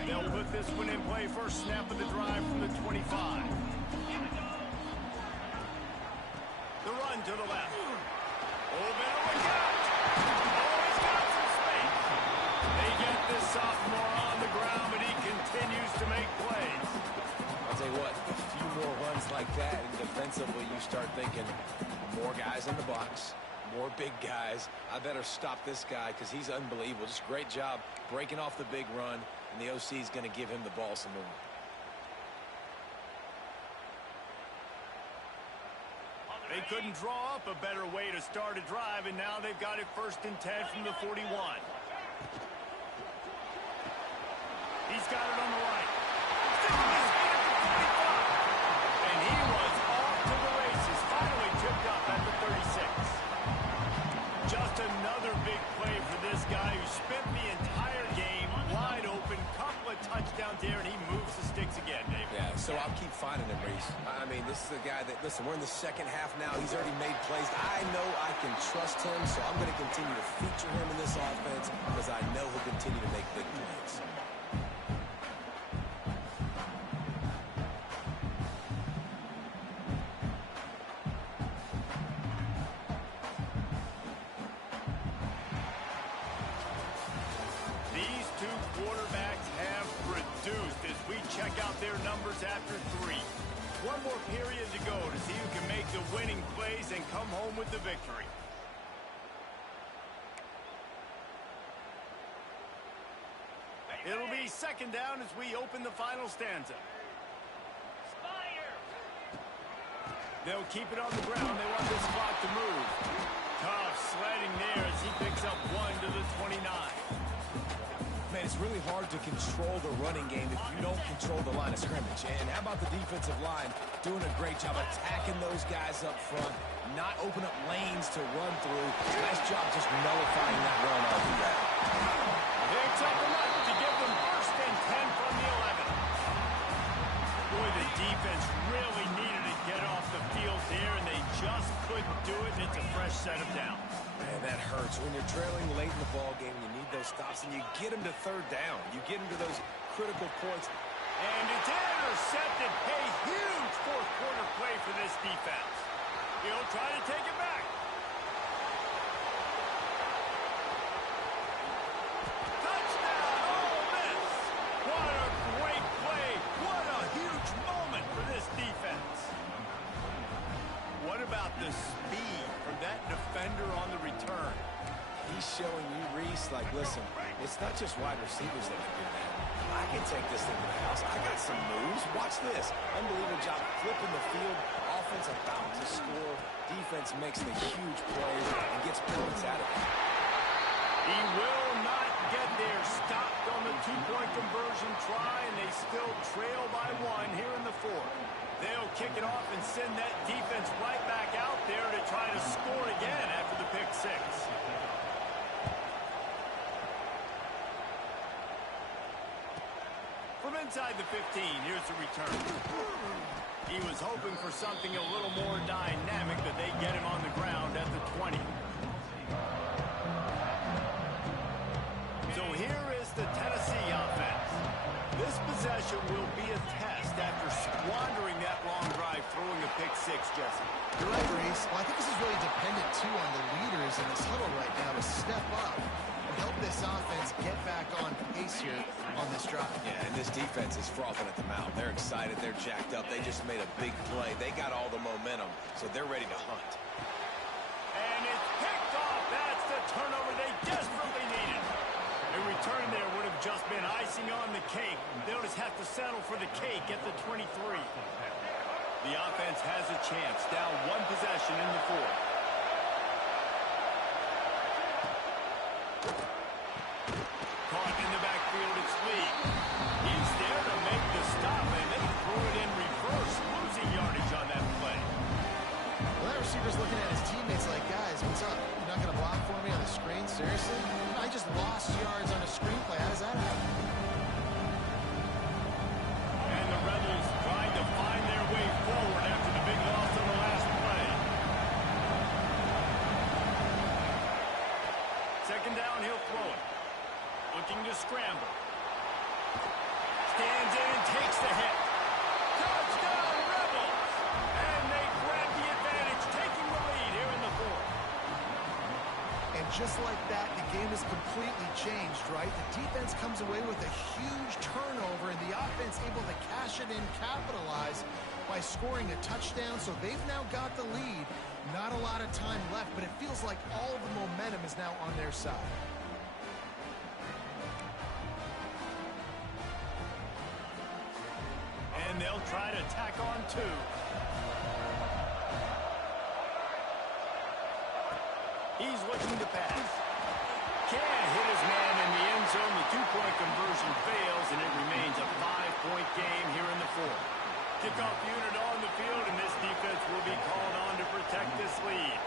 They'll put this one in play. First snap of the drive from the 25. The run to the left. Oh, better look out. Oh, he's got some space. They get this sophomore on the ground, but he continues to make plays. I'll tell you what, a few more runs like that, and defensively you start thinking more guys in the box, more big guys. I better stop this guy because he's unbelievable. Just great job breaking off the big run, and the OC is going to give him the ball some more. They couldn't draw up a better way to start a drive, and now they've got it 1st and 10 from the 41. He's got it on the right. And he was off to the races. Finally tipped up at the 36. Just another big play for this guy who spent the entire game wide open. Couple of touchdowns there, and he moves the sticks again, Dave. Yeah, so I'll keep finding him, Reese. I mean, this is a guy that, listen, we're in the second half now. He's already made plays. I know I can trust him, so I'm going to continue to feature him in this offense because I know he'll continue to make big plays. Check out their numbers after 3. One more period to go to see who can make the winning plays and come home with the victory. It'll be 2nd down as we open the final stanza. They'll keep it on the ground. They want this clock to move. Tough sledding there as he picks up 1 to the 29. Man, it's really hard to control the running game if you don't control the line of scrimmage. And how about the defensive line doing a great job attacking those guys up front, not open up lanes to run through. Nice job just nullifying that run off the back. Picks up enough to give them 1st and 10 from the 11. Boy, the defense really needed to get off the field there, and they just couldn't do it. It's a fresh set of downs. Man, that hurts. When you're trailing late in the ball game, you need those stops, and you get them to 3rd down. You get them to those critical points. And it's intercepted. A huge 4th quarter play for this defense. He'll try to take it back. Touchdown, Ole Miss. What a great play. What a huge moment for this defense. What about the speed from that defender on the return? He's showing you, Reese, like, listen, it's not just wide receivers that can do that. I can take this thing to the house. I got some moves. Watch this. Unbelievable job flipping the field. Offense about to score. Defense makes the huge plays and gets points out of it. He will not get there. Stopped on the 2-point conversion try, and they still trail by 1 here in the 4th. They'll kick it off and send that defense right back out there to try to score again after the pick 6. From inside the 15, here's the return. He was hoping for something a little more dynamic, but they get him on the ground at the 20. So here is the Tennessee offense. This possession will be a test after squandering that long drive, throwing a pick 6, Jesse. You're right, Reese. Well, I think this is really dependent, too, on the leaders in this huddle right now to step up and help this offense get back on pace here on this drive. Yeah, and this defense is frothing at the mouth. They're excited. They're jacked up. They just made a big play. They got all the momentum. momentum, so they're ready to hunt. And it's picked off. That's the turnover they desperately needed. A return there would have just been icing on the cake. They'll just have to settle for the cake at the 23. The offense has a chance. Down one possession in the fourth. Caught in the backfield, it's Lee. He's there to make the stop, and they threw it in reverse, losing yardage on that play. Well, that receiver's looking at his teammates like, guys, what's up? You're not going to block for me on the screen? Seriously? I just lost yards on a screenplay. How does that happen? And the Rebels trying to find their way forward after the big loss on the last play. Second down, he'll throw it. Looking to scramble. Stands in and takes the hit. Touchdown, Rebels! And they grab the advantage, taking the lead here in the fourth. And just like that, the game is completely changed, right? The defense comes away with a huge turnover, and the offense able to cash it in, capitalize by scoring a touchdown. So they've now got the lead. Not a lot of time left, but it feels like all the momentum is now on their side. And they'll try to tack on two. He's looking to pass. Can't hit his man in the end zone. The two-point conversion fails, and it remains a 5-point game here in the fourth. Kickoff unit on the field, and this defense will be called on to protect this lead.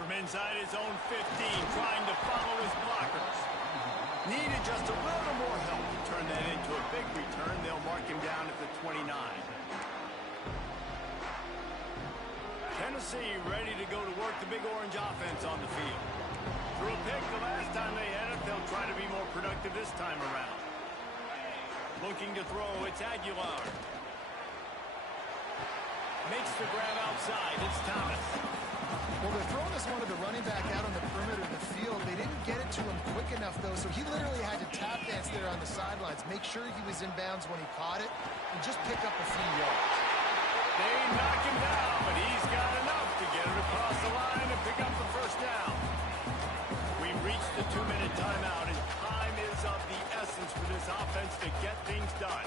From inside his own 15, trying to follow his blockers. Needed just a little more help to turn that into a big return. They'll mark him down at the 29. Tennessee ready to go to work the big orange offense on the field. Threw a pick the last time they had it. They'll try to be more productive this time around. Looking to throw, it's Aguilar. Makes the grab outside. It's Thomas. Well, they're throwing this one to the running back out on the perimeter of the field. They didn't get it to him quick enough, though, so he literally had to tap dance there on the sidelines, make sure he was in bounds when he caught it, and just pick up a few yards. They knock him down, but he's got enough to get it across the line and pick up the first down. We've reached the 2-minute timeout, and time is of the essence for this offense to get things done.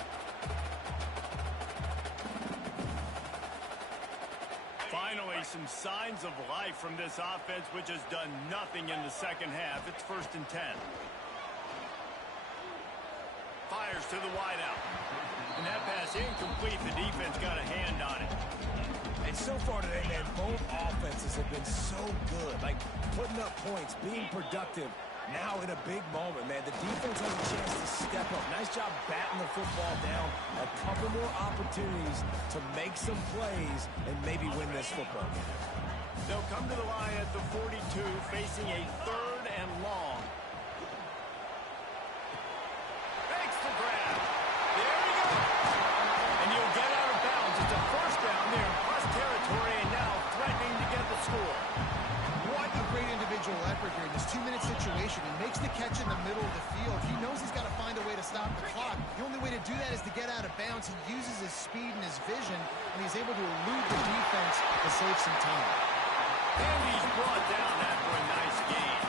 Finally, some signs of life from this offense, which has done nothing in the second half. It's 1st and 10. Fires to the wideout. And that pass incomplete. The defense got a hand on it. And so far today, man, both offenses have been so good. Like, putting up points, being productive. Now in a big moment, man, the defense has a chance to step up. Nice job batting the football down. A couple more opportunities to make some plays and maybe win this football game. They'll come to the line at the 42, facing a 3rd and long. Makes the grab. There he goes. And you'll get out of bounds. It's a first down there in plus territory, and now threatening to get the score. What a great individual effort here in this 2-minute situation. He makes the catch in the middle of the field. He knows he's got to find a way to stop the clock. The only way to do that is to get out of bounds. He uses his speed and his vision, and he's able to elude the defense to save some time. And he's brought down after a nice gain.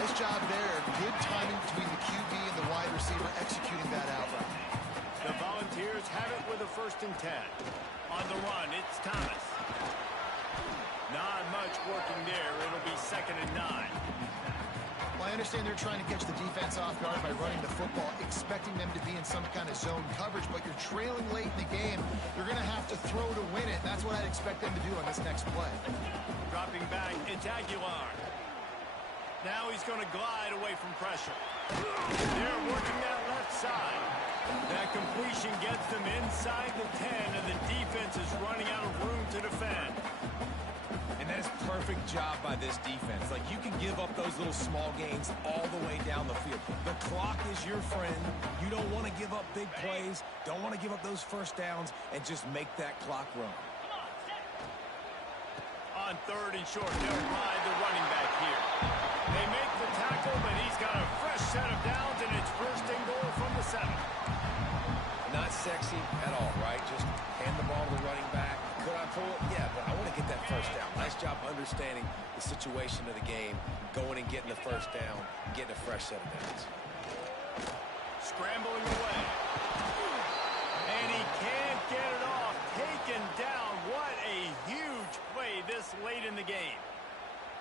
Nice job there. Good timing between the QB and the wide receiver executing that out route. The Volunteers have it with a 1st and 10. On the run, it's Thomas. Not much working there. It'll be 2nd and 9. Well, I understand they're trying to catch the defense off guard by running the football, expecting them to be in some kind of zone coverage, but you're trailing late in the game. You're going to have to throw to win it. That's what I'd expect them to do on this next play. Dropping back, it's Aguilar. Now he's going to glide away from pressure. They're working that left side. That completion gets them inside the 10, and the defense is running out of room to defend. And that is a perfect job by this defense. Like, you can give up those little small gains all the way down the field. The clock is your friend. You don't want to give up big plays. Don't want to give up those first downs, and just make that clock run. On 3rd and short, they'll ride the running back here. They make the tackle, but he's got a fresh set of downs, and it's 1st and goal from the 7. sexy at all, right? Just hand the ball to the running back. Could I pull it? Yeah, but I want to get that first down. Nice job understanding the situation of the game, going and getting the first down, getting a fresh set of downs. Scrambling away. And he can't get it off. Taken down. What a huge play this late in the game.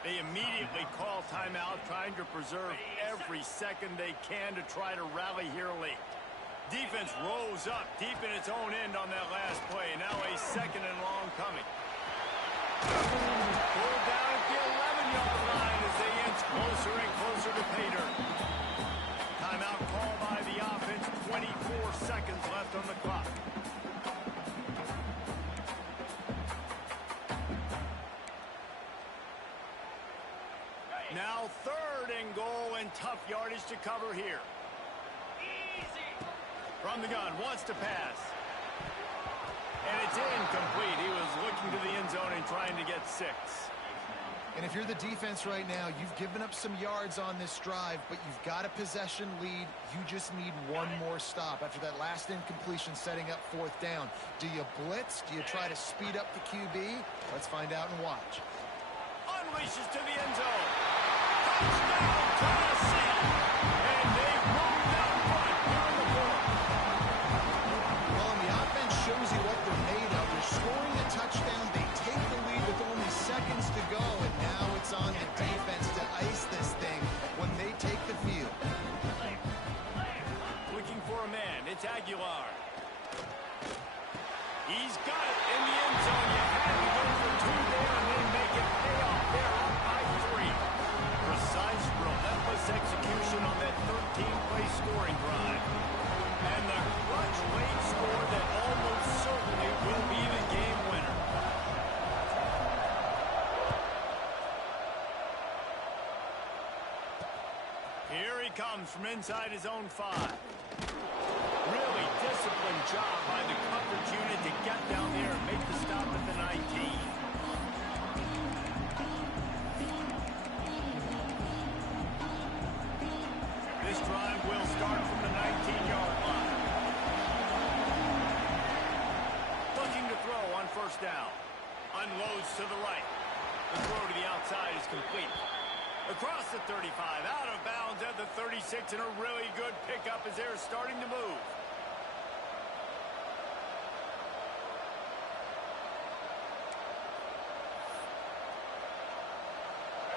They immediately call timeout, trying to preserve every second they can to try to rally here late. Defense rose up deep in its own end on that last play. Now a second and long coming. Pulled down at the 11-yard line as they inch closer and closer to pay dirt. Timeout call by the offense. 24 seconds left on the clock. Now third and goal, and tough yardage to cover here. From the gun, wants to pass. And it's incomplete. He was looking to the end zone and trying to get 6. And if you're the defense right now, you've given up some yards on this drive, but you've got a possession lead. You just need one more stop after that last incompletion setting up fourth down. Do you blitz? Do you try to speed up the QB? Let's find out and watch. Unleashes to the end zone. Touchdown, Tennessee! And they moved out front here on the board. Well, and the offense shows you what they're made of. They're scoring a touchdown. They take the lead with only seconds to go, and now it's on the defense to ice this thing when they take the field. Looking for a man. It's Aguilar. He's got it in the end zone. You had to go for 2 there and then make it pay off. They're up by 3. Precise, relentless execution on that 13-play scoring drive. And the clutch late score that almost certainly will be the game winner. Here he comes from inside his own 5. Really disciplined job by the coverage unit to get down there and make the stop at the 19. This drive will start from the 19-yard line. Looking to throw on first down. Unloads to the right. The throw to the outside is complete. Across the 35, out of bounds at the 36, and a really good pickup as they're starting to move.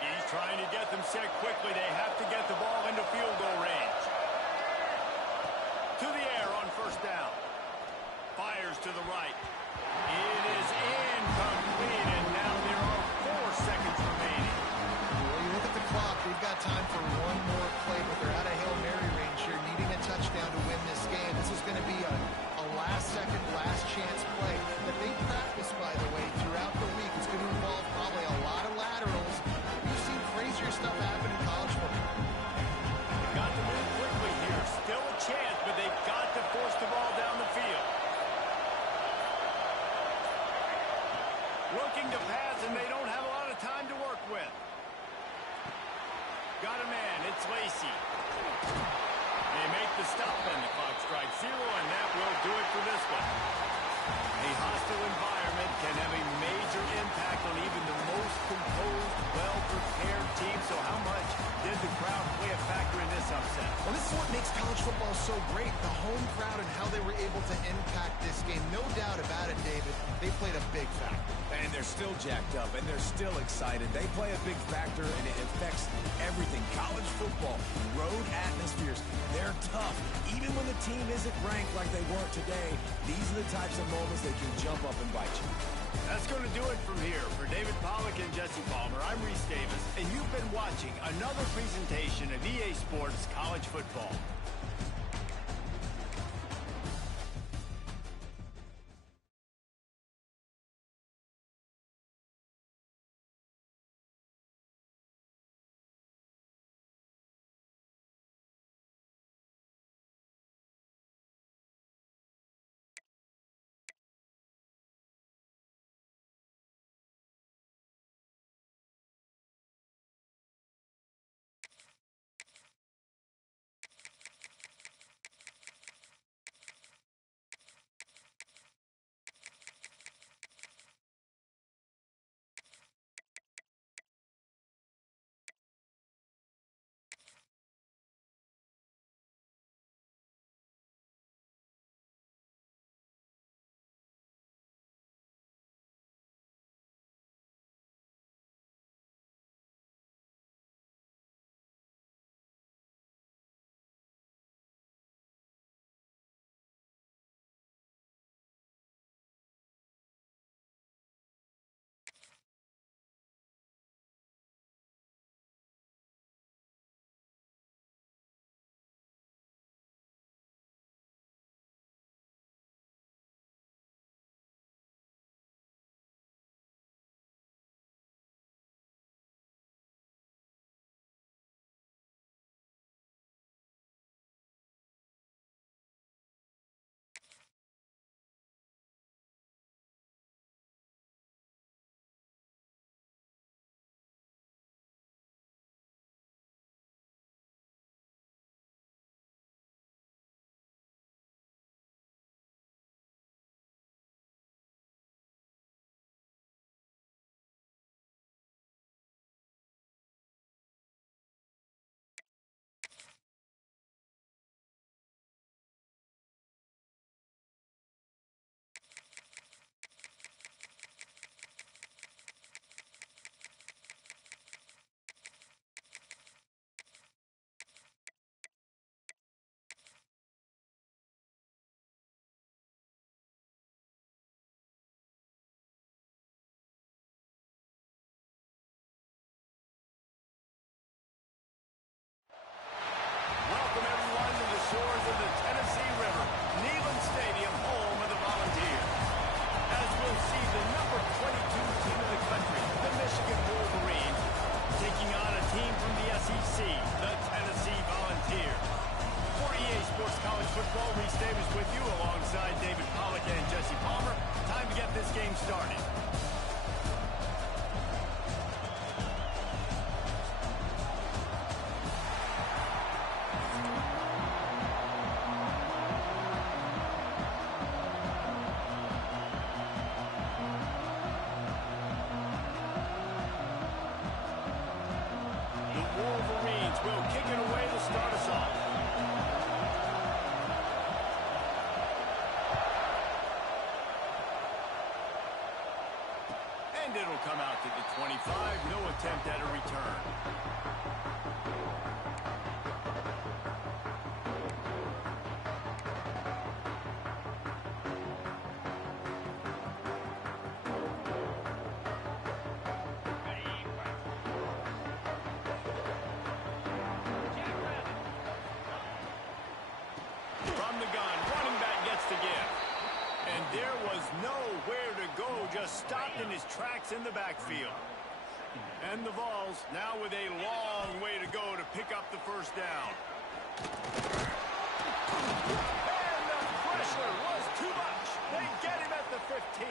He's trying to get them set quickly. They have to get the ball into field goal range. To the air on first down. Fires to the right. It is incomplete, and now there are 4 seconds remaining. Well, you look at the clock, they've got time for one more play, but they're out of Hail Mary range here, needing a touchdown to win this game. This is going to be a last-second, last-chance play that they practice, by the way, throughout the week. It's going to involve probably a lot of laterals. We've seen crazier stuff happen in college football. They've got to move quickly here. Still a chance, but they've got to force the ball down the field. Looking to pass, and they don't have a lot of time to work with. Got a man. It's Lacy. They make the stop, and the clock strikes 0, and that will do it for this one. A hostile environment can have a major impact on even the most composed, well-prepared team. So how much did the crowd play a factor in this upset? Well, this is what makes college football so great, the home crowd and how they were able to impact this game. No doubt about it, David. They played a big factor. And they're still jacked up, and they're still excited. They play a big factor, and it affects everything. College football, road atmospheres, they're tough. Even when the team isn't ranked like they weren't today, these are the types of moments they can jump up and bite you. That's going to do it from here. For David Pollack and Jesse Palmer, I'm Reese Davis, and you've been watching another presentation of EA Sports College Football. game started. The Wolverines will kick it away to start us off. And it'll come out to the 25. No attempt at a return. From the gun, running back gets the give. And there was nowhere to go, just stopped in his tracks in the backfield. And the Vols now with a long way to go to pick up the first down. And the pressure was too much. They get him at the 15.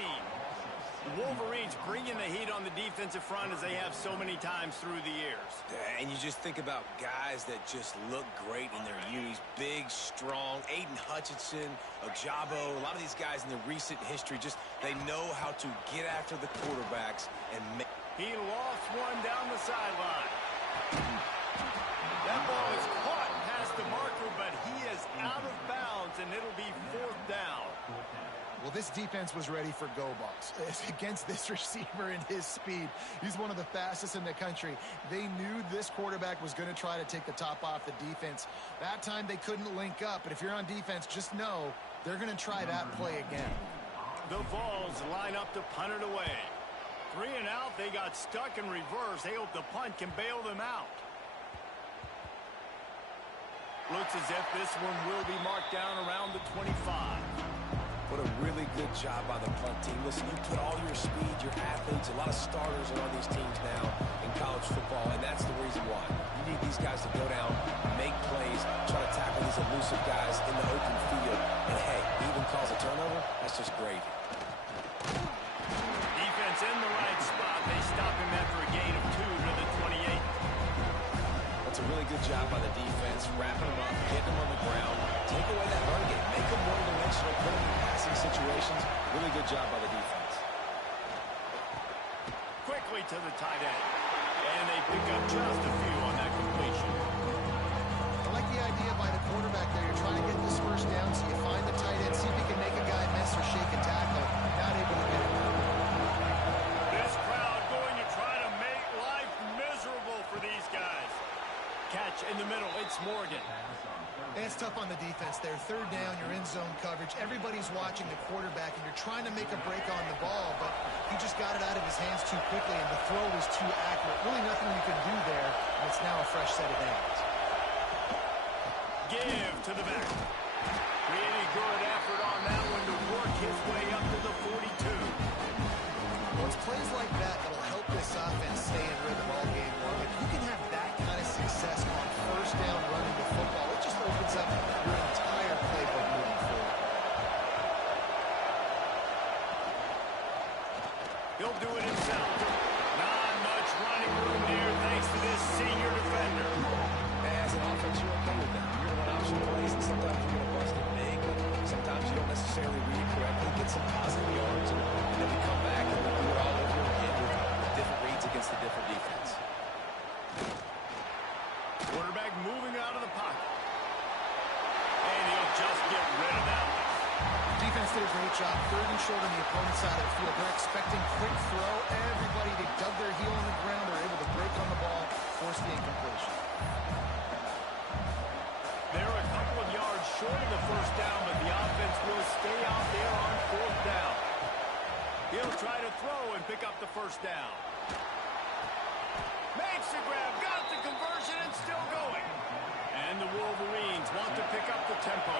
The Wolverines bringing the heat on the defensive front as they have so many times through the years. And you just think about guys that just look great in their unis. Big, strong, Aiden Hutchinson, Ojabo, a lot of these guys in the recent history, just they know how to get after the quarterbacks and make. He lost one down the sideline. That ball is caught past the marker, but he is out of bounds, and it'll be fourth down. Well, this defense was ready for go balls. Against this receiver and his speed, he's one of the fastest in the country. They knew this quarterback was going to try to take the top off the defense. That time they couldn't link up, but if you're on defense, just know they're going to try that play again. The Vols line up to punt it away. 3 and out, they got stuck in reverse. They hope the punt can bail them out. Looks as if this one will be marked down around the 25. What a really good job by the punt team. Listen, you put all your speed, your athletes, a lot of starters are on these teams now in college football, and that's the reason why. You need these guys to go down, make plays, try to tackle these elusive guys in the open field. And hey, he even calls a turnover, that's just gravy. Defense in the right spot. They stop him after a gain of 2 to the 28. That's a really good job by the defense, wrapping them up, getting them on the ground, take away that run game, make them one-dimensional, put them in passing situations. Really good job by the defense. Quickly to the tight end. And they pick up just a few on that completion. I like the idea by the quarterback there. You're trying to get this first down, so you find the tight end, see if you can make a guy miss or shake a tackle. Not able to get it. This crowd going to try to make life miserable for these guys. Catch in the middle, it's Morgan. And it's tough on the defense there. Third down, you're in zone coverage. Everybody's watching the quarterback, and you're trying to make a break on the ball, but he just got it out of his hands too quickly, and the throw was too accurate. Really nothing you can do there, and it's now a fresh set of downs. Give to the back. Really good effort on that one to work his way up to the 42. Well, it's plays like that that'll help this offense stay in rhythm all game long. If you can have that kind of success on first down running the football, it just opens up your entire playbook moving forward. He'll do it himself. Not much running room there thanks to this senior defender. As an offense, you're okay with that. You're going to run option plays, and sometimes you're going to bust it big, but sometimes you don't necessarily read it correctly, get some positive yards, and then we come back and we'll do it all over again with different reads against the different defense. Quarterback moving out of the pocket. And he'll just get rid of that one. Defense did a great job. Third and short on the opponent's side of the field. They're expecting quick throw. Everybody, they dug their heel on the ground. They're able to break on the ball, force the incompletion. They're a couple of yards short of the first down, but the offense will stay out there on fourth down. He'll try to throw and pick up the first down. Makes the grab, got the conversion, and still going. And the Wolverines want to pick up the tempo.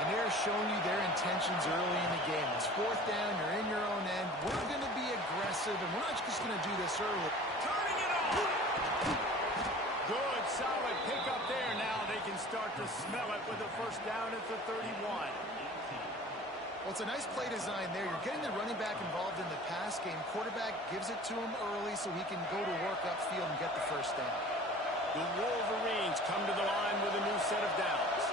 And they're showing you their intentions early in the game. It's fourth down, you're in your own end. We're going to be aggressive, and we're not just going to do this early. Turning it on. Good, solid pickup there. Now they can start to smell it with a first down at the 31. Well, Well, it's a nice play design there. You're getting the running back involved in the pass game. Quarterback gives it to him early so he can go to work upfield and get the first down. The Wolverines come to the line with a new set of downs.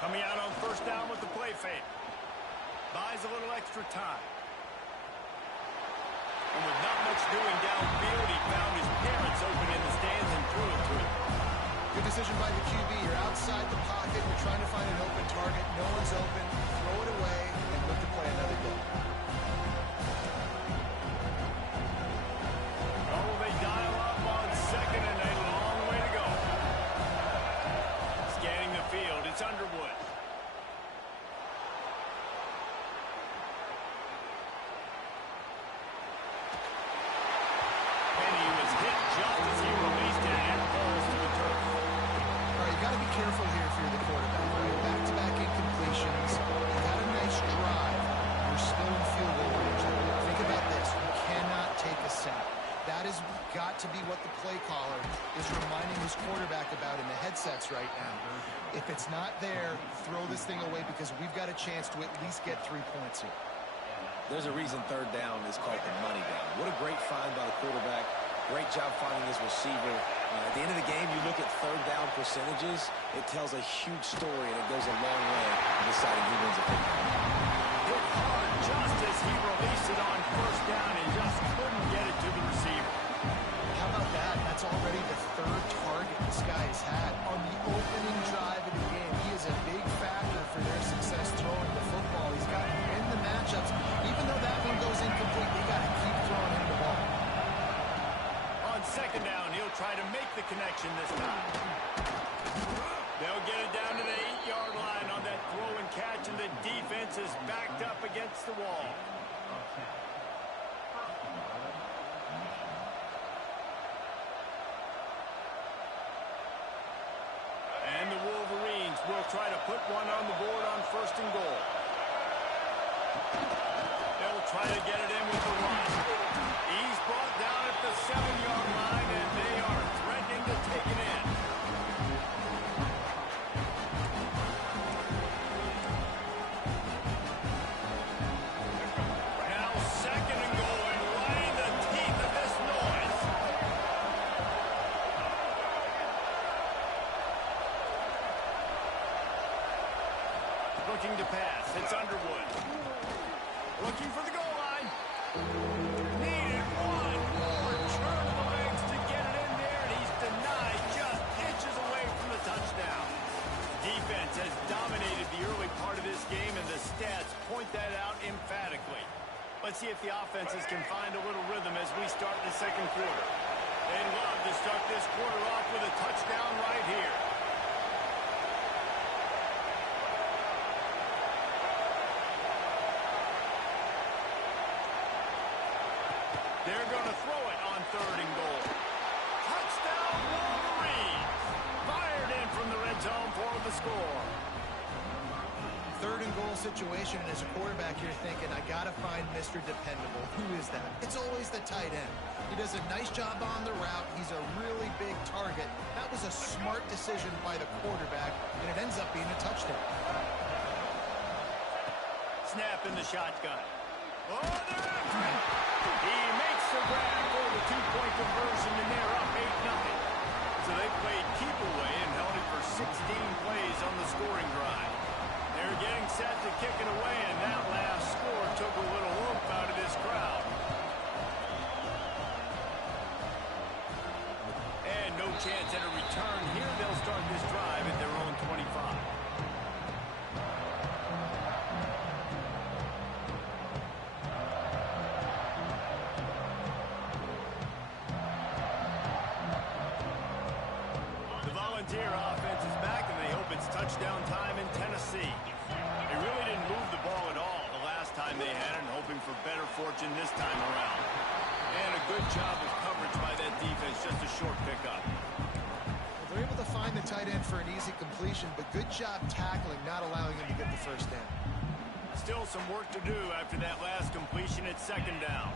Coming out on first down with the play fake. Buys a little extra time. And with not much doing downfield, he found his parents open in the stands and threw it to him. Good decision by the QB. You're outside the pocket. You're trying to find an open target. No one's open. Throw it away and look to play another down. Oh, they dial up on second and a long way to go. Scanning the field, it's Underwood. And he was hit just as he released it and falls to the turf. All right, you got to be careful here if you're the quarterback. Right? Back-to-back incompletions. You got a nice drive. You're still in field goal range. Think about this. You cannot take a sack. That has got to be what the play caller is reminding his quarterback about in the headsets right now. If it's not there, throw this thing away because we've got a chance to at least get 3 points here. There's a reason third down is called the money down. What a great find by the quarterback. Great job finding his receiver. At the end of the game, you look at third down percentages. It tells a huge story, and it goes a long way in deciding who wins a football. Hit hard just as he released it on first down and just couldn't get it to the receiver. How about that? That's already the third target this guy has had on the opening drive of the game. He is a big factor for their success throwing the football. He's got to win the matchups. Even though that one goes incomplete, they got to keep throwing him the ball. On second down, he'll try to make the connection this time. They'll get it down to the 8-yard line on that throw and catch, and the defense is backed up against the wall. And the Wolverines will try to put one on the board on first and goal. They'll try to get it in with the run. He's brought down at the 7-yard line, and they are threatening to take it in. Now second and goal, and right in the teeth of this noise. Looking to pass. It's Underwood. Looking for the goal line. Needed one more turn of the legs to get it in there, and he's denied just inches away from the touchdown. Defense has dominated the early part of this game, and the stats point that out emphatically. Let's see if the offenses can find a little rhythm as we start the second quarter. They'd love to start this quarter off with a touchdown right here. They're going to throw it on third and goal. Touchdown, Wolverines! Fired in from the red zone for the score. Third and goal situation, and as a quarterback, you're thinking, I got to find Mr. Dependable. Who is that? It's always the tight end. He does a nice job on the route. He's a really big target. That was a smart decision by the quarterback, and it ends up being a touchdown. Snap in the shotgun. Oh, they're after it! He makes the grab for the two-point conversion, and they're up 8-0. So they played keep away and held it for 16 plays on the scoring drive. They're getting set to kick it away, and that last score took a little oomph out of this crowd. And no chance at a return here. They'll start this drive at their own 25. Volunteer offense is back, and they hope it's touchdown time in Tennessee. They really didn't move the ball at all the last time they had it, hoping for better fortune this time around. And a good job of coverage by that defense, just a short pickup. Well, they're able to find the tight end for an easy completion, but good job tackling, not allowing him to get the first down. Still some work to do after that last completion at second down.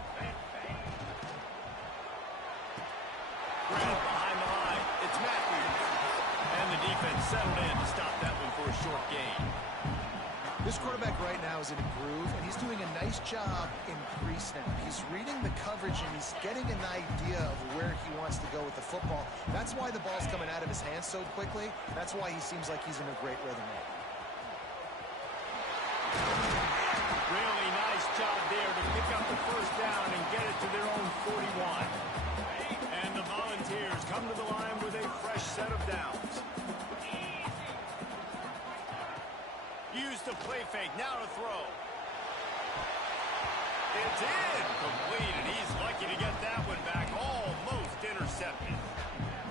Grab behind the line. It's Matthews. And the defense settled in to stop that one for a short gain. This quarterback right now is in a groove, and he's doing a nice job in pre-snap. He's reading the coverage, and he's getting an idea of where he wants to go with the football. That's why the ball's coming out of his hands so quickly. That's why he seems like he's in a great rhythm right now. Really nice job there to pick up the first down and get it to their own 41. And the Volunteers come to the line with a fresh set of downs. Use the play fake, now to throw. It's incomplete, and he's lucky to get that one back, almost intercepted.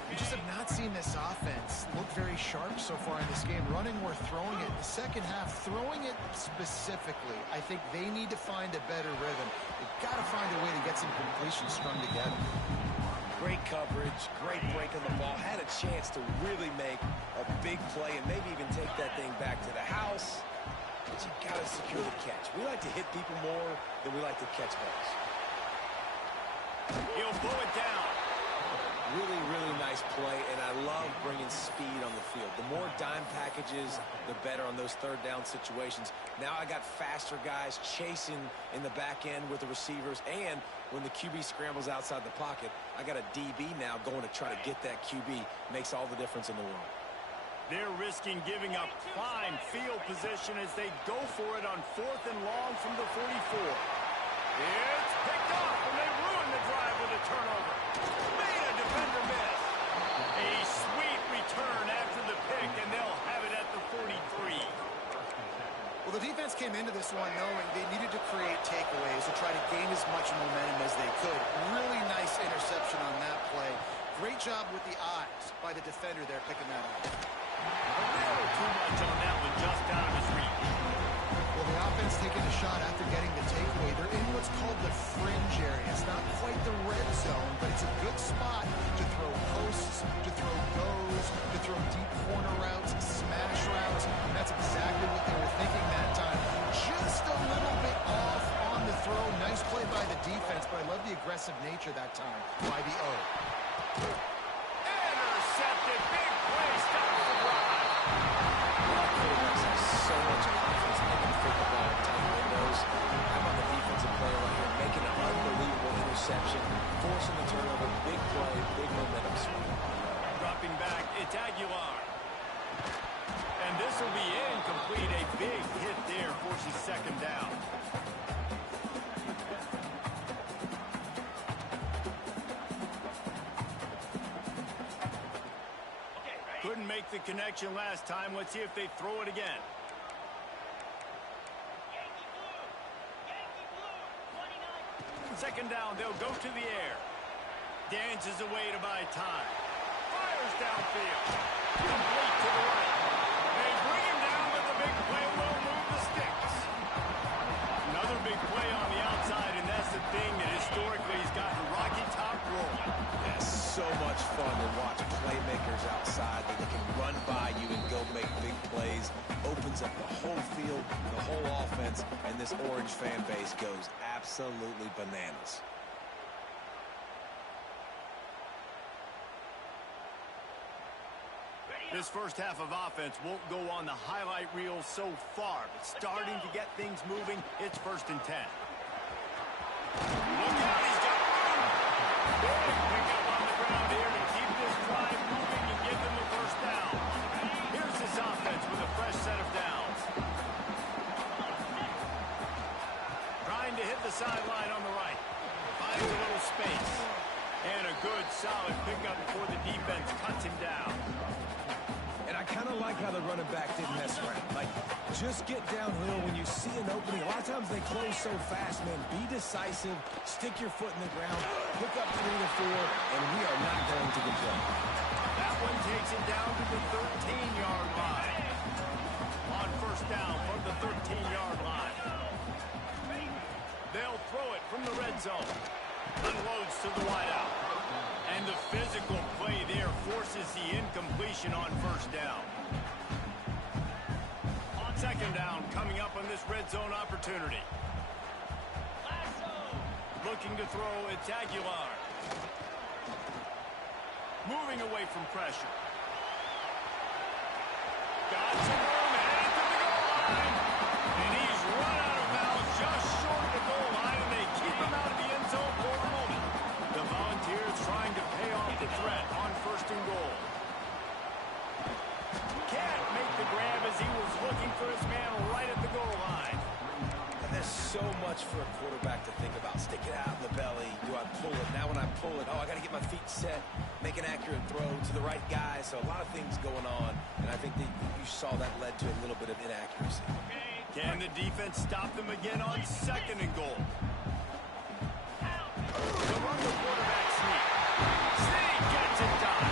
We just have not seen this offense look very sharp so far in this game, running or throwing it. The second half, throwing it specifically, I think they need to find a better rhythm. They've got to find a way to get some completions strung together. Great coverage, great break on the ball. Had a chance to really make a big play and maybe even take that thing back to the house. But you got to secure the catch. We like to hit people more than we like to catch balls. He'll blow it down. Really, really nice play, and I love bringing speed on the field. The more dime packages, the better on those third down situations. Now I got faster guys chasing in the back end with the receivers, and when the QB scrambles outside the pocket, I got a DB now going to try to get that QB. Makes all the difference in the world. They're risking giving up prime field position as they go for it on 4th and long from the 44. It's picked off, and they ruin the drive with a turnover. Made a defender miss. A sweet return after the pick, and they'll have it at the 43. Well, the defense came into this one knowing they needed to create takeaways to try to gain as much momentum as they could. Really nice interception on that play. Great job with the eyes by the defender there picking that up. A little too much on that one, just out of his reach. Well, the offense taking a shot after getting the takeaway. They're in what's called the fringe area. It's not quite the red zone, but it's a good spot to throw posts, to throw goes, to throw deep corner routes, smash routes. And that's exactly what they were thinking that time. Just a little bit off on the throw. Nice play by the defense, but I love the aggressive nature that time by the O. Intercepted. Big play. Stops the drive. Quarterbacks have so much confidence in the football in tight windows. How about the defensive player right here making an unbelievable interception, forcing the turnover, big play, big momentum swing. Dropping back, it's Aguilar. And this will be incomplete. A big hit there forces second down. Couldn't make the connection last time. Let's see if they throw it again. Second down, they'll go to the air. Dances away to buy time. Fires downfield. Complete to the right. They bring him down, but the big play will move the sticks. Another big play on the outside, and that's the thing that historically has gotten Rocky Top rolling. That's so much fun to watch playmakers outside that they can run by you and go make big plays. Opens up the whole field, the whole offense, and this Orange fan base goes absolutely bananas. This first half of offense won't go on the highlight reel so far, but starting to get things moving. It's 1st and 10. Look out, he's got room. Big pick up on the ground here to keep this drive moving and give them the first down. Here's this offense with a fresh set of downs. Trying to hit the sideline on the right. Finds a little space. And a good, solid pickup before the defense cuts him down. And I kind of like how the running back didn't mess around. Like, just get downhill when you see an opening. A lot of times they close so fast, man. Be decisive, stick your foot in the ground, pick up 3 to 4, and we are not going to complain. That one takes it down to the 13-yard line. On first down from the 13-yard line. They'll throw it from the red zone. Unloads to the wideout. And the physical play there forces the incompletion on first down. On second down, coming up on this red zone opportunity. Looking to throw, it's Aguilar. Moving away from pressure. Got some room, headed to the goal line. much for a quarterback to think about. Stick it out in the belly. Do I pull it? Now when I pull it, oh, I got to get my feet set, make an accurate throw to the right guy. So a lot of things going on, and I think that you saw that led to a little bit of inaccuracy. Can the defense stop them again on 2nd and goal? They'll run the quarterback sneak. Sneak gets it done.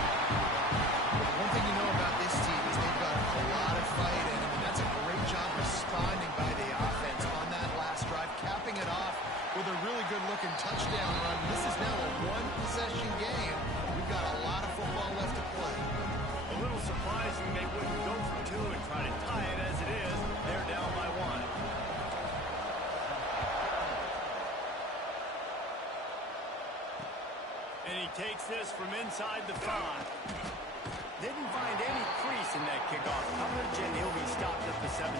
One thing you know about this team is they've got a lot of fight in them, and that's a great job responding by the offense on that last drive, capping it off with a really good-looking touchdown run. This is now a one-possession game. We've got a lot of football left to play. A little surprising they wouldn't go for 2 and try to tie it as it is. They're down by 1. And he takes this from inside the 5. Didn't find any crease in that kickoff coverage, and he'll be stopped at the 17.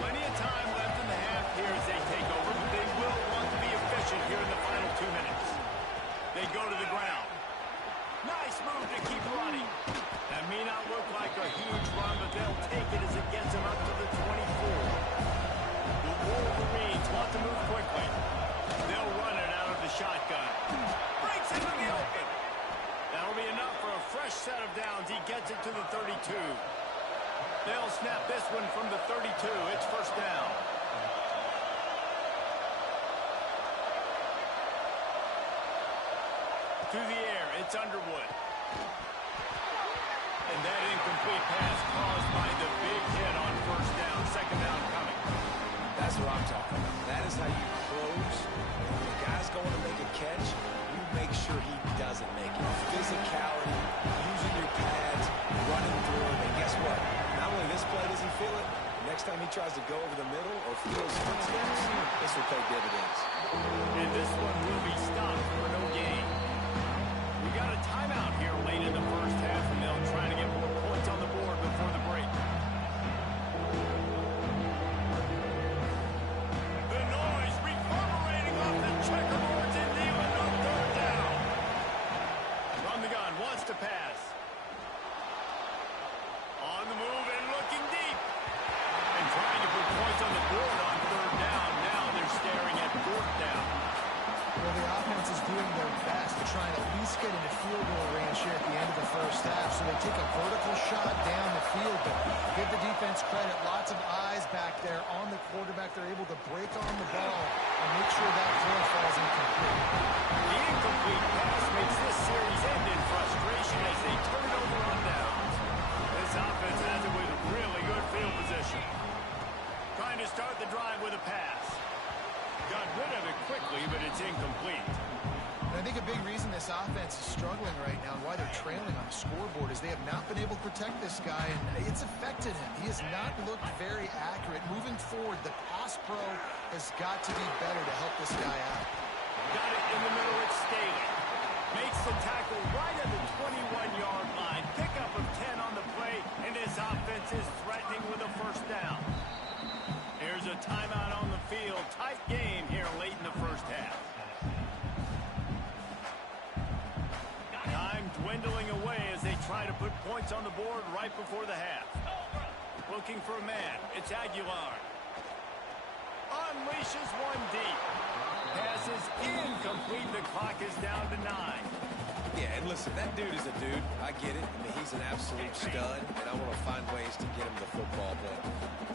Plenty of time left in the half here as they take over, but they will want to be efficient here in the final 2 minutes. They go to the ground. Nice move to keep running. That may not look like a huge run, but they'll take it as it gets them up to the 24. The Wolverines want to move quickly. They'll run it out of the shotgun. Breaks into the open. That'll be enough for a fresh set of downs. He gets it to the 32. They'll snap this one from the 32. It's first down. Through the air, it's Underwood. And that incomplete pass caused by the big hit on first down. 2nd down coming. That's what I'm talking about. That is how you close. When the guy's going to make a catch, you make sure he doesn't make it. Physicality, using your pads, running through it. And guess what? Not only this play does he feel it, next time he tries to go over the middle or feels footsteps, this will pay dividends. And this one will be stopped for no gain. We got a timeout here late in the first half, and they'll try to get more points on the board before the break. The noise reverberating off the checkerboards in Neyland on 3rd down. From the gun, wants to pass. On the move and looking deep. And trying to put points on the board on 3rd down. Now they're staring at 4th down. Well, the offense is doing their best to try and at least get into field goal range here at the end of the first half. So they take a vertical shot down the field, but give the defense credit. Lots of eyes back there on the quarterback. They're able to break on the ball and make sure that throw falls incomplete. The incomplete pass makes this series end in frustration as they turn it over on downs. This offense has it with really good field position. Trying to start the drive with a pass. Got rid of it quickly, but it's incomplete. And I think a big reason this offense is struggling right now and why they're trailing on the scoreboard is they have not been able to protect this guy, and it's affected him. He has not looked very accurate. Moving forward, the pass pro has got to be better to help this guy out. Got it in the middle, it's Staley. Makes the tackle right at the 21-yard line. Pickup of 10 on the play, and this offense is threatening with a first down. Here's a timeout on the field. Tight game here late in the first half. Time dwindling away as they try to put points on the board right before the half. Looking for a man. It's Aguilar. Unleashes one deep. Pass is incomplete. The clock is down to 9. Yeah, and listen, that dude is a dude. I get it. I mean, he's an absolute stud, and I want to find ways to get him the football, but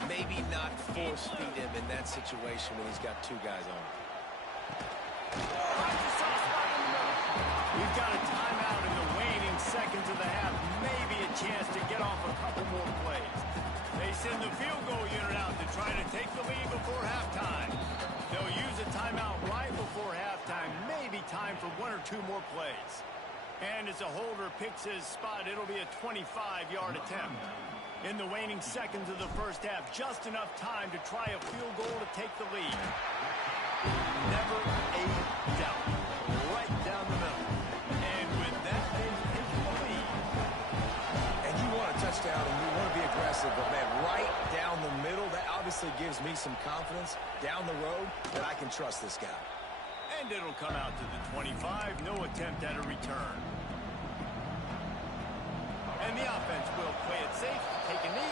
maybe not force feed him in that situation when he's got 2 guys on him. We've got a timeout in the waning seconds of the half. Maybe a chance to get off a couple more plays. They send the field goal unit out to try to take the lead before halftime. They'll use a timeout right before halftime. Maybe time for 1 or 2 more plays. And as a holder picks his spot, it'll be a 25-yard attempt. In the waning seconds of the first half, just enough time to try a field goal to take the lead. Never a doubt. Right down the middle. And with that, they've taken the lead. And you want a touchdown and you want to be aggressive, but man, right down the middle, that obviously gives me some confidence down the road that I can trust this guy. And it'll come out to the 25. No attempt at a return. And the offense will play it safe, take a knee.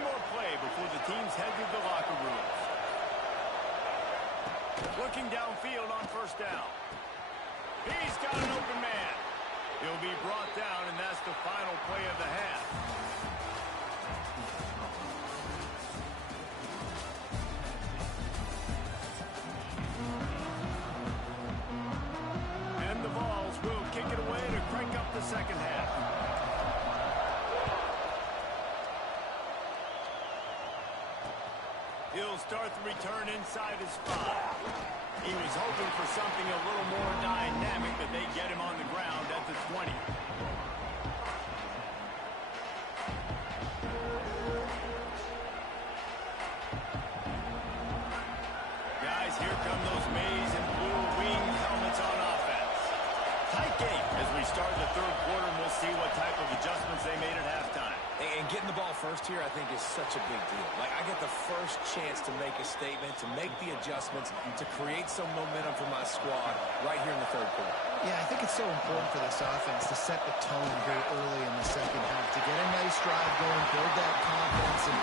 One more play before the teams head to the locker rooms. Looking downfield on first down. He's got an open man. He'll be brought down, and that's the final play of the half. And the Vols will kick it away to crank up the second half. He'll start the return inside his 5. He was hoping for something a little more dynamic, but they get him on the ground at the 20. Guys, here come those maize and blue winged helmets on offense. Tight game as we start the third quarter, and we'll see what type of adjustments they made at halftime. And getting the ball first here, I think, is such a big deal. Like, I get the first chance to make a statement, to make the adjustments, to create some momentum for my squad right here in the third quarter. Yeah, I think it's so important for this offense to set the tone here early in the second half, to get a nice drive going, build that confidence, and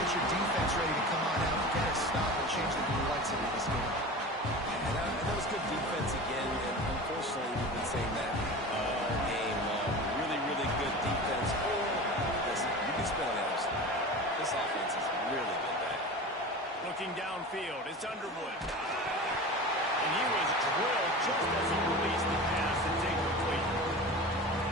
get your defense ready to come on out and get a stop and change the complexity of this game. And that was good defense again, and unfortunately, we've been saying that all game long. Really, really good defense. Listen, you can spin on the other side. This offense is really good back. Looking downfield, it's Underwood. And he was drilled just as he released the pass. It's incomplete.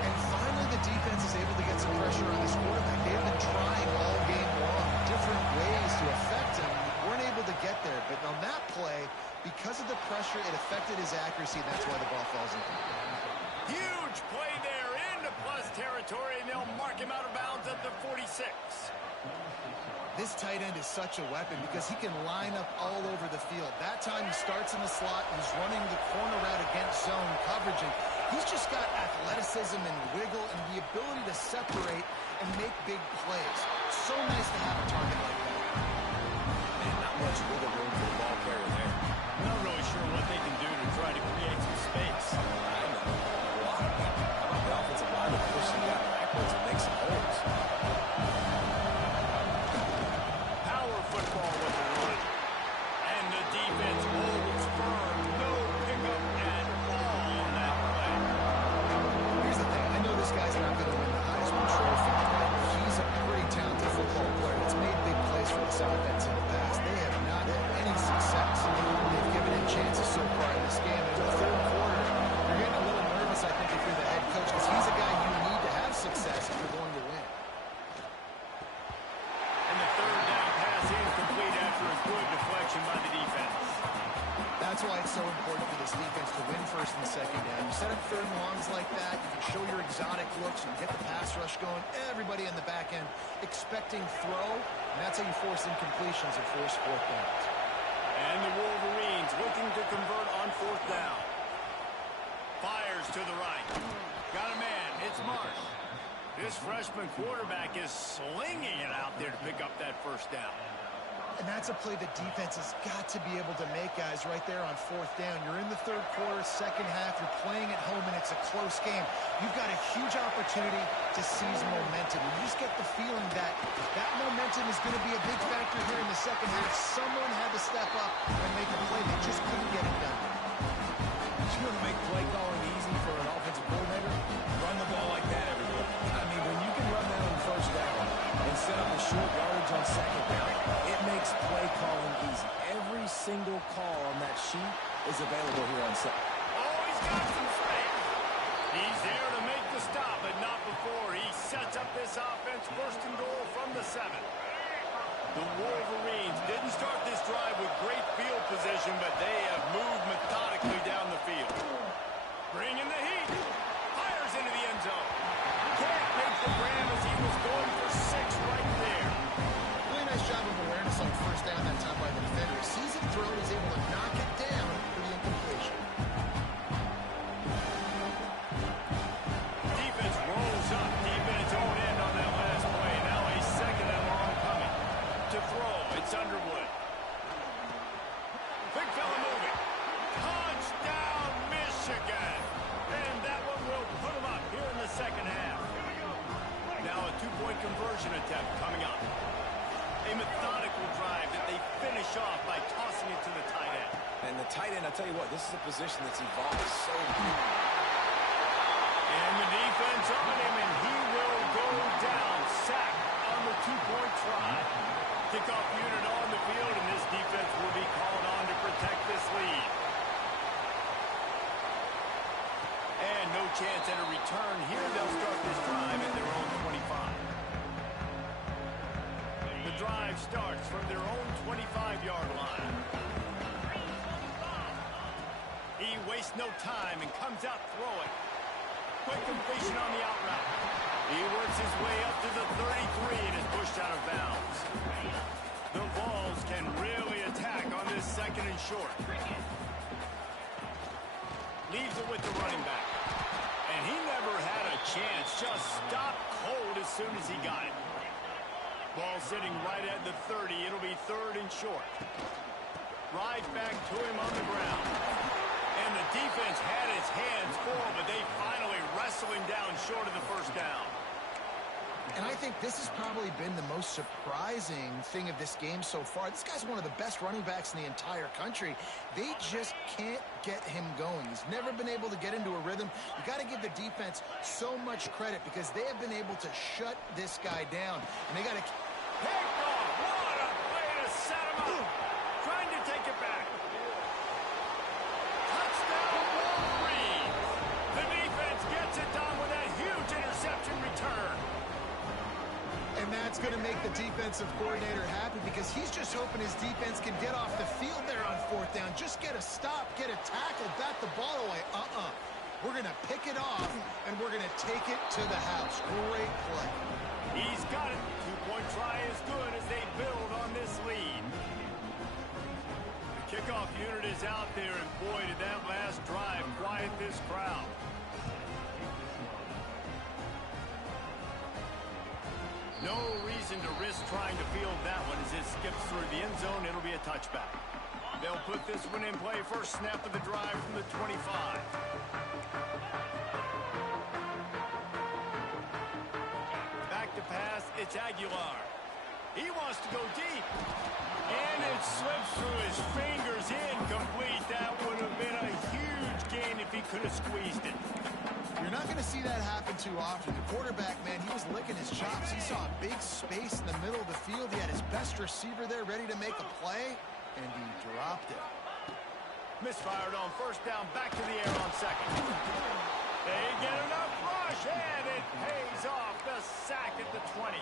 And finally, the defense is able to get some pressure on this quarterback. They have been trying all game long, different ways to affect him. Weren't able to get there, but on that play, because of the pressure, it affected his accuracy, and that's why the ball falls in. Huge play there into plus territory, and they'll mark him out of bounds at the 46. This tight end is such a weapon because he can line up all over the field. That time he starts in the slot, he's running the corner route against zone coverage, and he's just got athleticism and wiggle and the ability to separate and make big plays. So nice to have a target like that. Man, not much wiggle room for the ball carrier there. I'm not really sure what they can do to try to create some space. I know. A lot of people. How about the offensive line to push the guy backwards and make some holes? Power football with the run. And the defense holds firm. No pickup at all on that play. Here's the thing. I know this guy's not going to win the Heisman Trophy, but he's a pretty talented football player that's made big plays for this offense in the past. They have not had any success. They've given him chances so far in this game. And in the third quarter, you're getting a little nervous, I think, if you're the head coach, because he's a guy you need to have success if you're going to win. And the third down pass incomplete after a good deflection by the defense. That's why it's so important for this defense to win first and second down. You set up third and longs like that, you can show your exotic looks, you get the pass rush going, everybody in the back end expecting throw, and that's how you force incompletions and force fourth downs. And the Wolverines looking to convert on fourth down. Fires to the right. Got a man. It's Marsh. This freshman quarterback is slinging it out there to pick up that first down. And that's a play the defense has got to be able to make, guys, right there on fourth down. You're in the third quarter, second half. You're playing at home, and it's a close game. You've got a huge opportunity to seize momentum. You just get the feeling that that momentum is going to be a big factor here in the second half. Someone had to step up and make a play. They just couldn't get it done. You want to make play calling easy for an offensive coordinator? Run the ball like that every day. I mean, when you can run that on first down and set up a short yardage on second down, it makes play calling easy. Every single call on that sheet is available here on second. Oh, he's got some space. He's there to make the stop, but not before he sets up this offense first and goal from the 7. The Wolverines didn't start this drive with great field position, but they have moved methodically down the field. Bringing the heat. Fires into the end zone. Can't make the grab as he was going for 6 right there. Really nice job of awareness on first down that time by the defender. Sees it thrown, he's able to knock it down for the incompletion. Defense rolls up deep in its own end on that last play. Now a second and long coming. To throw, it's Underwood. Big fella moving. Touchdown, Michigan. And that one will put them up here in the second half. Now a 2-point conversion attempt coming up. A methodical drive that they finish off by tossing it to the tight end. And the tight end, I'll tell you what, this is a position that's evolved so much. And the defense on him, and he will go down. Sacked on the two-point try. Kickoff unit on the field, and this defense will be called on to protect this lead. And no chance at a return here. They'll start this drive at their own 25. The drive starts from their own 25-yard line. He wastes no time and comes out throwing. Quick completion on the out route. He works his way up to the 33 and is pushed out of bounds. The Vols can really attack on this second and short. Leaves it with the running back. And he never had a chance. Just stopped cold as soon as he got it. Ball sitting right at the 30. It'll be third and short. Right back to him on the ground. And the defense had his hands full, but they finally wrestle him down short of the first down. And I think this has probably been the most surprising thing of this game so far. This guy's one of the best running backs in the entire country. They just can't get him going. He's never been able to get into a rhythm. You got to give the defense so much credit because they have been able to shut this guy down. And they got to... Picked off! What a way to set him up! Trying to take it back. Touchdown, Wolverines! The defense gets it done with that huge interception return. And that's going to make the defensive coordinator happy because he's just hoping his defense can get off the field there on fourth down. Just get a stop, get a tackle, bat the ball away. We're going to pick it off, and we're going to take it to the house. Great play. He's got it. Two-point try is good as they build on this lead. The kickoff unit is out there, and boy, did that last drive quiet this crowd. No reason to risk trying to field that one as it skips through the end zone. It'll be a touchback. They'll put this one in play. First snap of the drive from the 25. Back to pass. It's Aguilar. He wants to go deep. And it slips through his fingers. Incomplete. That would have been a huge gain if he could have squeezed it. You're not going to see that happen too often. The quarterback, man, he was licking his chops. He saw a big space in the middle of the field. He had his best receiver there ready to make a play, and he dropped it. Misfired on first down, back to the air on second. They get enough rush, and it pays off. The sack at the 20.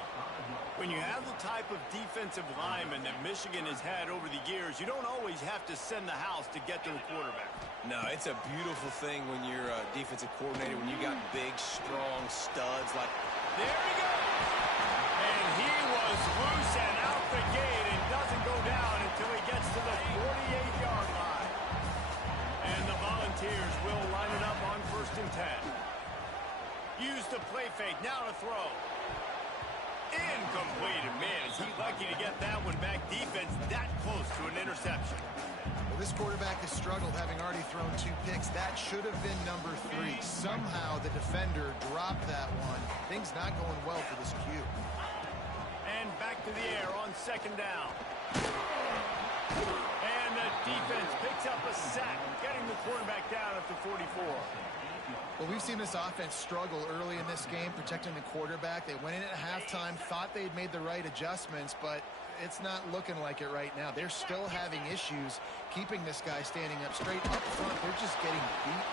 When you have the type of defensive lineman that Michigan has had over the years, you don't always have to send the house to get to the quarterback. No, it's a beautiful thing when you're a defensive coordinator, when you got big, strong studs like... There he goes! And he was loose and out the gate and doesn't go down until he gets to the 48-yard line. And the Volunteers will line it up on 1st and 10. Use the play fake, now to throw. Incomplete. Man, is he lucky to get that one back. Defense that close to an interception. Well, this quarterback has struggled, having already thrown 2 picks. That should have been number 3. Somehow the defender dropped that one. Things not going well for this Q. And back to the air on 2nd down. And the defense picks up a sack, getting the quarterback down at the 44. Well, we've seen this offense struggle early in this game, protecting the quarterback. They went in at halftime, thought they'd made the right adjustments, but it's not looking like it right now. They're still having issues keeping this guy standing up straight up front. They're just getting beat.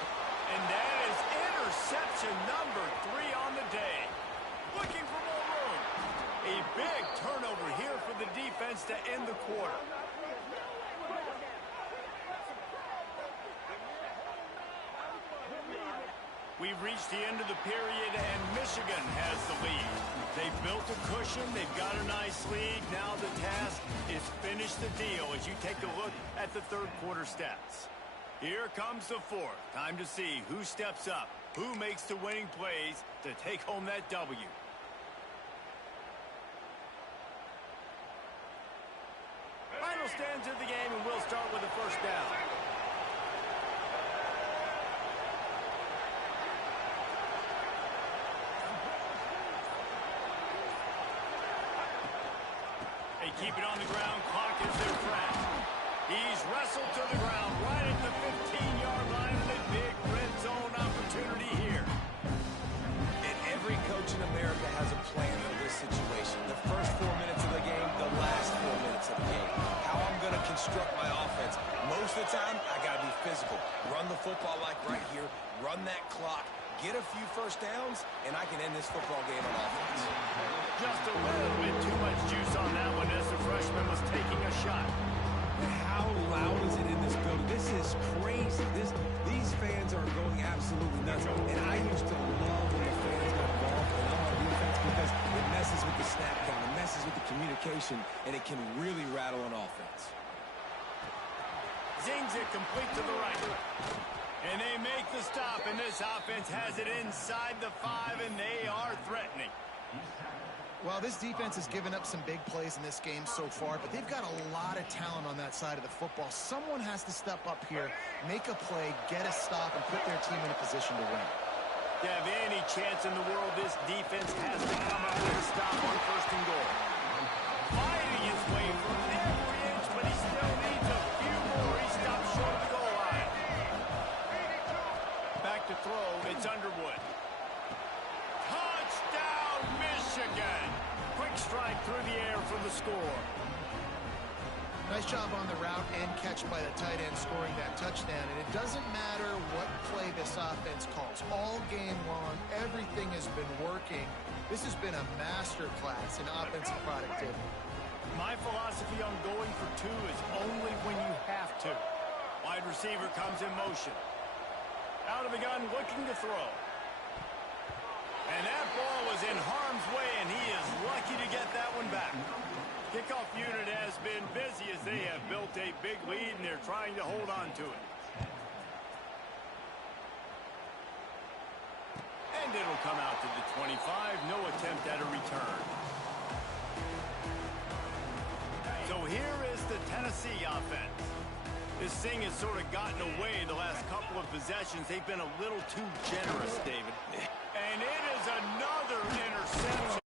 And that is interception number 3 on the day. Looking for more room. A big turnover here for the defense to end the quarter. We've reached the end of the period, and Michigan has the lead. They've built a cushion. They've got a nice lead. Now the task is finish the deal as you take a look at the 3rd quarter stats. Here comes the 4th. Time to see who steps up, who makes the winning plays to take home that W. Final stands of the game, and we'll start with the first down. A keep it on the ground. Clock is their friend. He's wrestled to the ground right at the 15-yard line with a big red zone opportunity here. And every coach in America has a plan for this situation. The first 4 minutes of the game, the last 4 minutes of the game. How I'm going to construct my offense. Most of the time, I got to be physical. Run the football like right here. Run that clock. Get a few first downs, and I can end this football game on offense. Just a little bit too much juice on that one as the freshman was taking a shot. And how loud is it in this building? This is crazy. These fans are going absolutely nuts. And I used to love when the fans got involved in our defense because it messes with the snap count, it messes with the communication, and it can really rattle an offense. Zings it complete to the right. And they make the stop, and this offense has it inside the 5, and they are threatening. Well, this defense has given up some big plays in this game so far, but they've got a lot of talent on that side of the football. Someone has to step up here, make a play, get a stop, and put their team in a position to win. To have any chance in the world, this defense has to come up with a stop on first and goal. Fighting his way from every inch, but he still needs a few more. He stops short of the goal line. Back to throw, it's Underwood. Touchdown, Michigan! Quick strike through the air for the score. Nice job on the route and catch by the tight end scoring that touchdown. And it doesn't matter what play this offense calls. All game long, everything has been working. This has been a masterclass in offensive productivity. My philosophy on going for 2 is only when you have to. Wide receiver comes in motion. Out of the gun, looking to throw. And that ball was in harm's way, and he is lucky to get that one back. Kickoff unit has been busy as they have built a big lead, and they're trying to hold on to it. And it'll come out to the 25. No attempt at a return. So here is the Tennessee offense. This thing has sort of gotten away the last couple of possessions. They've been a little too generous, David. And it is another interception.